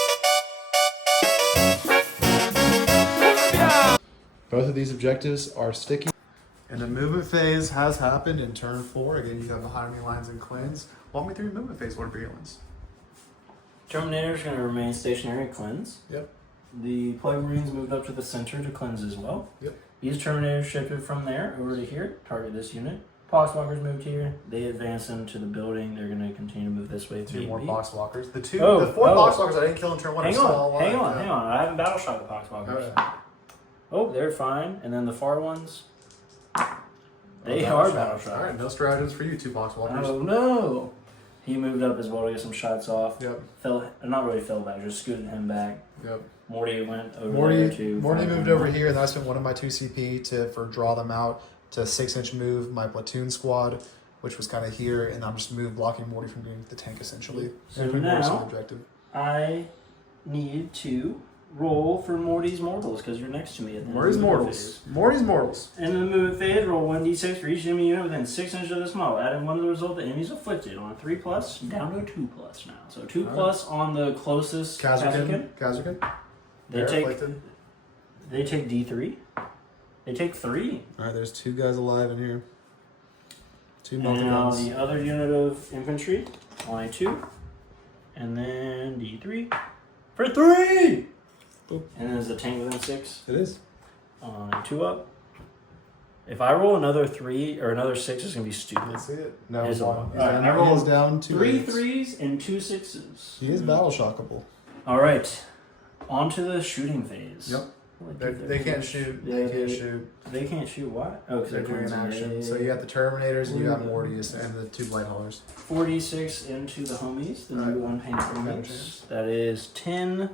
Both of these objectives are sticky. And the movement phase has happened in turn 4. Again, you have behind me lines and cleanse. Walk me through your movement phase, Lord of Virulence. Terminator's going to remain stationary and cleanse. Yep. The Plague Marines moved up to the center to cleanse as well. Yep. These Terminators shifted from there over to here, target this unit. Poxwalkers moved here. They advance into the building. They're going to continue to move this way. 2 more Poxwalkers. The 4 Oh. Poxwalkers I didn't kill in turn 1 are Hang still all alive. on. I haven't battle shot the Poxwalkers. Okay. Oh, they're fine. And then the far ones, they are battle shots. Alright, no stratagems for you, 2 Poxwalkers. Oh no! He moved up as well to get some shots off. Yep. Not really fell back, just scooted him back. Yep. Morty went over there to... Morty moved over here, and then I spent one of my 2 CP for draw them out to 6-inch move my platoon squad, which was kind of here, and I'm just blocking Morty from getting the tank essentially. So and now, objective. I need to roll for Morty's Mortals, because you're next to me at the Morty's Mortals. Morty's Mortals. In the movement phase, roll 1d6 for each enemy unit within 6 inches of this model. Adding 1 to the result, the enemy's afflicted. On a 3+, down to a 2+ now. So 2+ on the closest Kazarkin. They take D3. They take 3. Alright, there's 2 guys alive in here. 2 Now multi-guns. the other unit of infantry, on a 2. And then D3 for 3! Boop. And then is the tank within 6? It is. On a 2 up. If I roll another 3 or another 6, it's going to be stupid. Let's see it. No, Here's one. one. He's Alright, down, I rolled he's down 2 3 8s. 3s and 2 6s. He is battle shockable. Alright. On to the shooting phase. Yep. They can't shoot. They can't shoot. They can't shoot what? Oh, because They're doing an action. So you got the Terminators and you got Mortys and the 2 Blight Haulers. 46 into the homies, the new one paint homies. That is 10.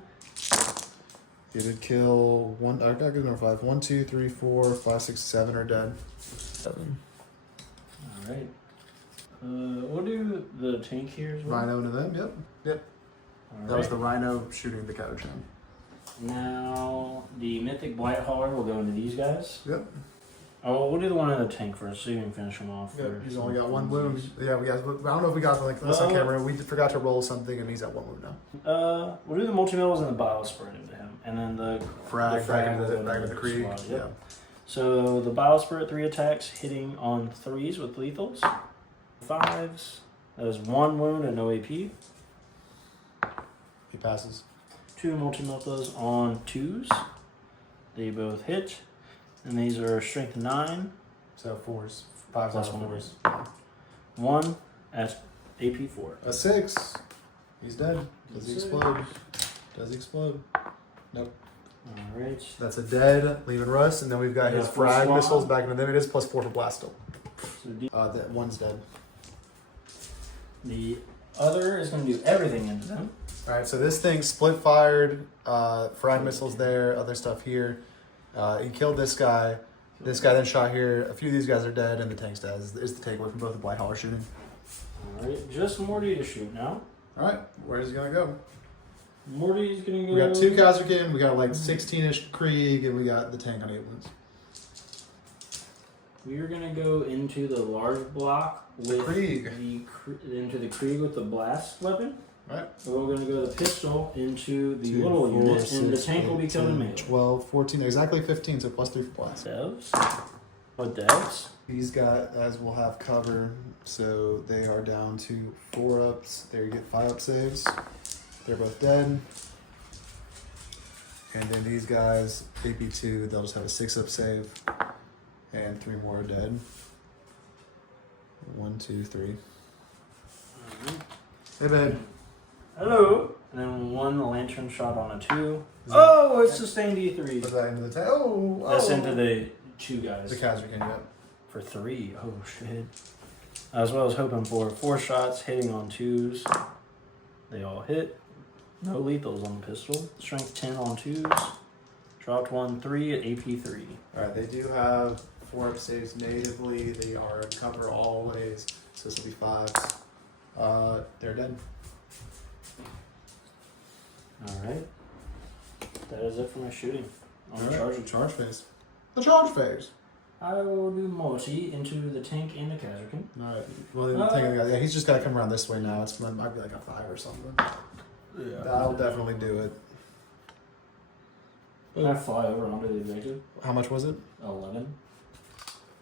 You did kill 1. I got good number 5. 1, 2, 3, 4, 5, 6, 7 are dead. 7. Alright. We'll do the tank here as well. Rhino into them. Yep. Yep. All That was right. the Rhino shooting the Catachan. Now, the Mythic Blight Hauler will go into these guys. Yep. Oh, we'll do the one in the tank first so you can finish them off. Yep. first. He's only got 1 wound. Yeah, I don't know if we got the link this on camera. We forgot to roll something and he's at 1 wound now. We'll do the multi-middles and the bile spread into him. And then the Frag back into the Krieg. squad, Yeah. yep. So the bile spirit 3 attacks hitting on 3s with lethals. 5s. That is 1 wound and no AP. He passes. 2 multi-miltos on 2s. They both hit. And these are strength 9. So 4s. 5s Plus out of 1. 4s. 1 at AP 4. A 6. He's dead. Does he Six. explode? Does he explode? Nope. Alright. That's a dead, leaving Russ, and then we've got his full frag swamp. missiles back into them. It is +4 for blast still. So That 1's dead. the other is going to do everything into them. Alright, so this thing split fired, frag missiles there, other stuff here. He killed this guy. This guy then shot here. A few of these guys are dead, and the tank's dead. Is the takeaway from both the Blight Hauler shooting. Alright, just Morty to shoot now. Alright, where's he gonna go? Morty's going to go... We got 2 Kazarkin, we got like 16-ish Krieg, and we got the tank on 8 wounds. We are going to go into the large block with Krieg. into the Krieg with the blast weapon. Right. And we're going to go the pistol into the 2, little 4, unit, and the 6, tank will 8, be coming 10, melee. 12, 14, exactly 15, so +3 for blast. Devs. What devs? These guys will have cover, so they are down to 4 ups. There you get 5 up saves. They're both dead. And then these guys, AP2, they'll just have a 6 up save. And 3 more are dead. 1, 2, 3. Hey, babe. Hello. And then 1 lantern shot on a 2. Oh, it's sustained E3. Was that into the tank? Oh, That's into the 2 guys. The Kazrakin, yep. For 3. Oh, shit. As well as hoping for 4 shots, hitting on 2s. They all hit. No lethals on the pistol. Strength 10 on 2s. Dropped 1, 3 at AP 3. Alright, they do have 4 up saves natively. They are in cover always. So this will be 5s. They're dead. Alright. That is it for my shooting. On the Charge phase. The charge phase. I will do Mosi into the tank and the Kazrakin. Alright. Well, yeah, he's just got to come around this way now. It might be like a 5 or something. Yeah. That'll definitely do it. Can I fly over onto the objective? How much was it? 11.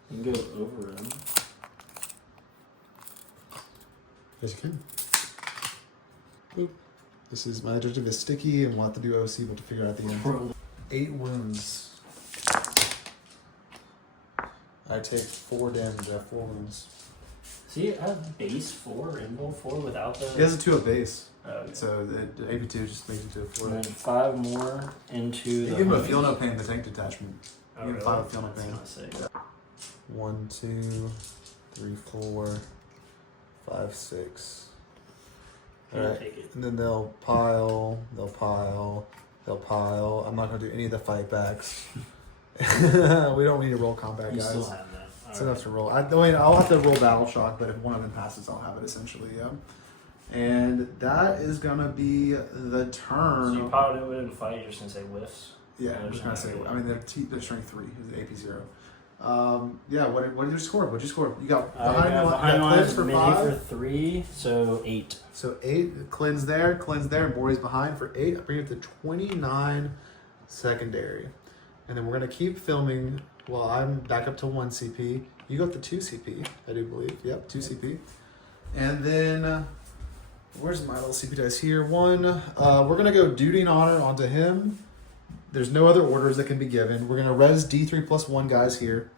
You can go over him. Yes, you can. Boop. This is my objective is sticky, and we'll have to do OC, but to figure out the end. 8 wounds. I take 4 damage. I have 4 wounds. See, I have base 4, invul 4 without the... He has a 2 at base. Oh, okay. So the AP2 just makes it to a 4. And then 5 more into You the... give him a feel no pain, the tank detachment. Oh, You give him really? 5 feel no pain. That's not sick. 1, 2, 3, 4, 5, 6. I'll Alright. take it. And then they'll pile. I'm not going to do any of the fight backs. We don't need to roll combat, You guys. still have that. It's All right. enough to roll. I'll have to roll battle shock, but if one of them passes, I'll have it essentially, yeah. And that is gonna be the turn. So you piled it within fight, you're just gonna say whiffs? Yeah, I'm just gonna say. I mean, they're strength 3. Is AP 0. Yeah. What did you score? What'd you score? You got behind behind line cleanse for mini 5. for 3, so 8. So 8 cleanse there, and Bori's behind for 8. I bring it to 29 secondary, and then we're gonna keep filming while I'm back up to 1 CP. You got the 2 CP, I do believe. Yep, 2 CP, and then. Where's my little CP dice here? 1. We're going to go duty and honor onto him. There's no other orders that can be given. We're going to res D3 plus 1 guys here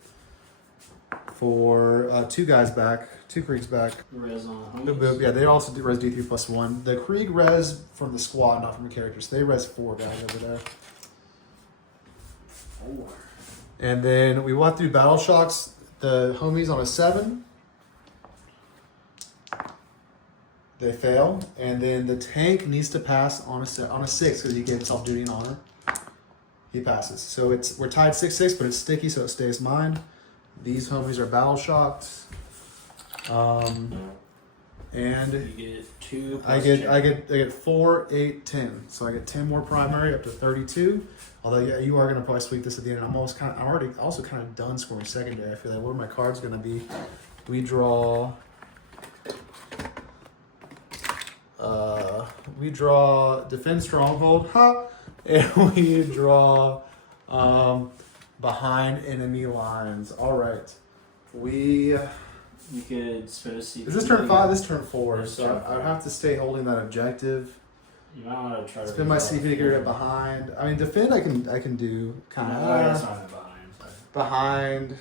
for 2 guys back, 2 Kriegs back. Res on Boop, boop. Yeah, they also do res D3 plus 1. The Krieg res from the squad, not from the characters. So they res 4 guys over there. 4. And then we walk through battle shocks. The homies on a 7. They fail, and then the tank needs to pass on a 6 because he gave himself duty and honor. He passes, so we're tied 6-6, but it's sticky, so it stays mine. These homies are battle shocked, and You get 2 I plus get 4, 8, 10. So I get 10 more primary up to 32. Although yeah, you are gonna probably sweep this at the end. I'm already also kind of done scoring secondary. I feel like what are my cards gonna be? We draw. We draw Defend Stronghold, and we draw Behind Enemy Lines. All right, You could spend a CP. Is this turn 5? This turn 4. This So turn I would have to stay holding that objective. You might want to try to Spend my CP to get behind. I mean, defend. I can do kind No, of that's not behind. behind.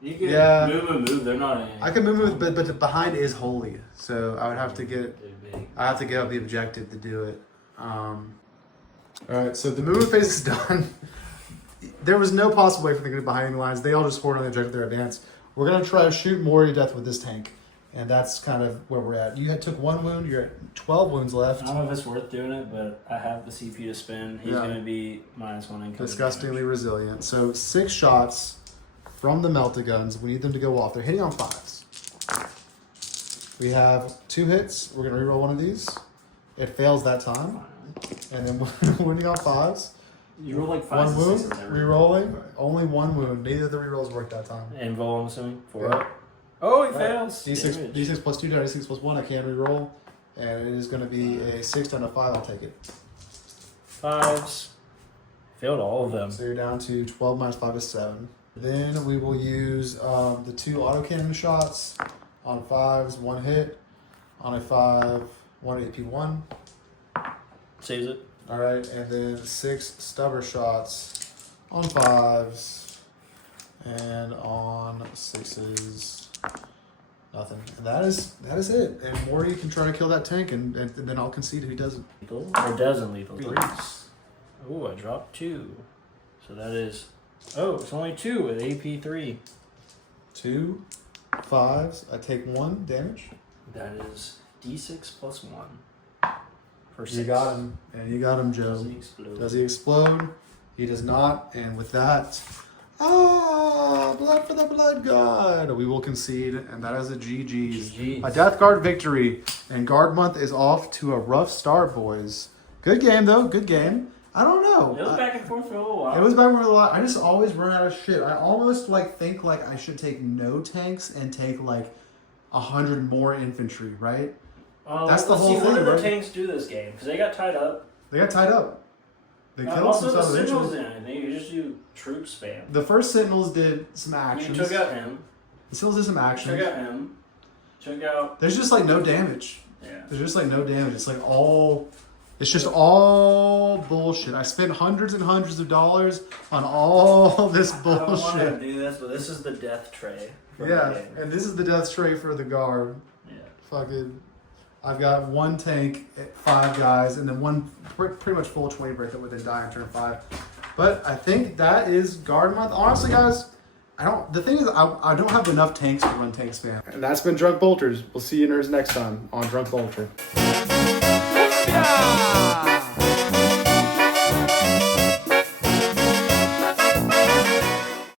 You can Yeah. move. They're not in. I can move, but the behind is holy, so I would have to get. They're big. I have to get up the objective to do it. All right, so the movement phase is done. There was no possible way for them to get behind the lines. They all just hoard on the objective. They're advanced. We're gonna try to shoot Mori to death with this tank, and that's kind of where we're at. You took 1 wound. You're at 12 wounds left. I don't know if it's worth doing it, but I have the CP to spend. He's Yeah. going to be -1 income. Disgustingly resilient. So 6 shots from the melta guns. We need them to go off. They're hitting on 5s. We have 2 hits. We're gonna reroll one of these. It fails that time, and then we're winning on 5s. You roll like 5 1 wound, 6 every rerolling. Only 1 wound. Neither of the rerolls worked that time. Invul, I'm assuming. 4 Yeah. up. Oh, he Right. fails. D6, Damage. D6 plus 2, D6 plus 1. I can reroll, and it is going to be a 6 down to 5. I'll take it. 5s. Failed all of them. So you're down to 12 minus 5 is 7. Then we will use the 2 autocannon shots on 5s, 1 hit. On a 5, 1 AP1. Saves it. All right, and then 6 stubber shots on 5s and on 6s. Nothing. And that is it. And Mori can try to kill that tank, and then I'll concede who doesn't. Lethal or doesn't lethal threes. Oh, I dropped 2. So that is. Oh, it's only 2 with AP3. 2 5s. I take 1 damage. That is D6 plus 1. For 6. You got him. And you got him, Joe. Does he explode? Does he explode? He does not. And with that, blood for the blood god. We will concede, and that is a GG's. GG's. A Deathguard victory. And guard month is off to a rough start, boys. Good game, though. Good game. I don't know. It was back and forth for a little while. It was back and forth a lot. I just always run out of shit. I almost think I should take no tanks and take 100 more infantry, right? That's the whole thing. What did the right? tanks do this game? Because they got tied up. They got tied up. They killed Also, some the stuff Sentinels eventually. didn't. They just do troop spam. The first Sentinels did some You actions. took out him. The Sentinels did some actions. Took out him. Took out. There's just no damage. Yeah. There's just no damage. It's just all bullshit. I spent hundreds and hundreds of dollars on all this I don't want to bullshit. do this, but this is the death tray. For Yeah, the game. and this is the death tray for the guard. Yeah. Fucking, I've got 1 tank, 5 guys, and then 1 pretty much full 20 break that would then die in turn 5. But I think that is guard month. Honestly, guys, the thing is, I don't have enough tanks to run tank spam. And that's been Drunk Bolters. We'll see you nerds next time on Drunk Bolter. Yeah!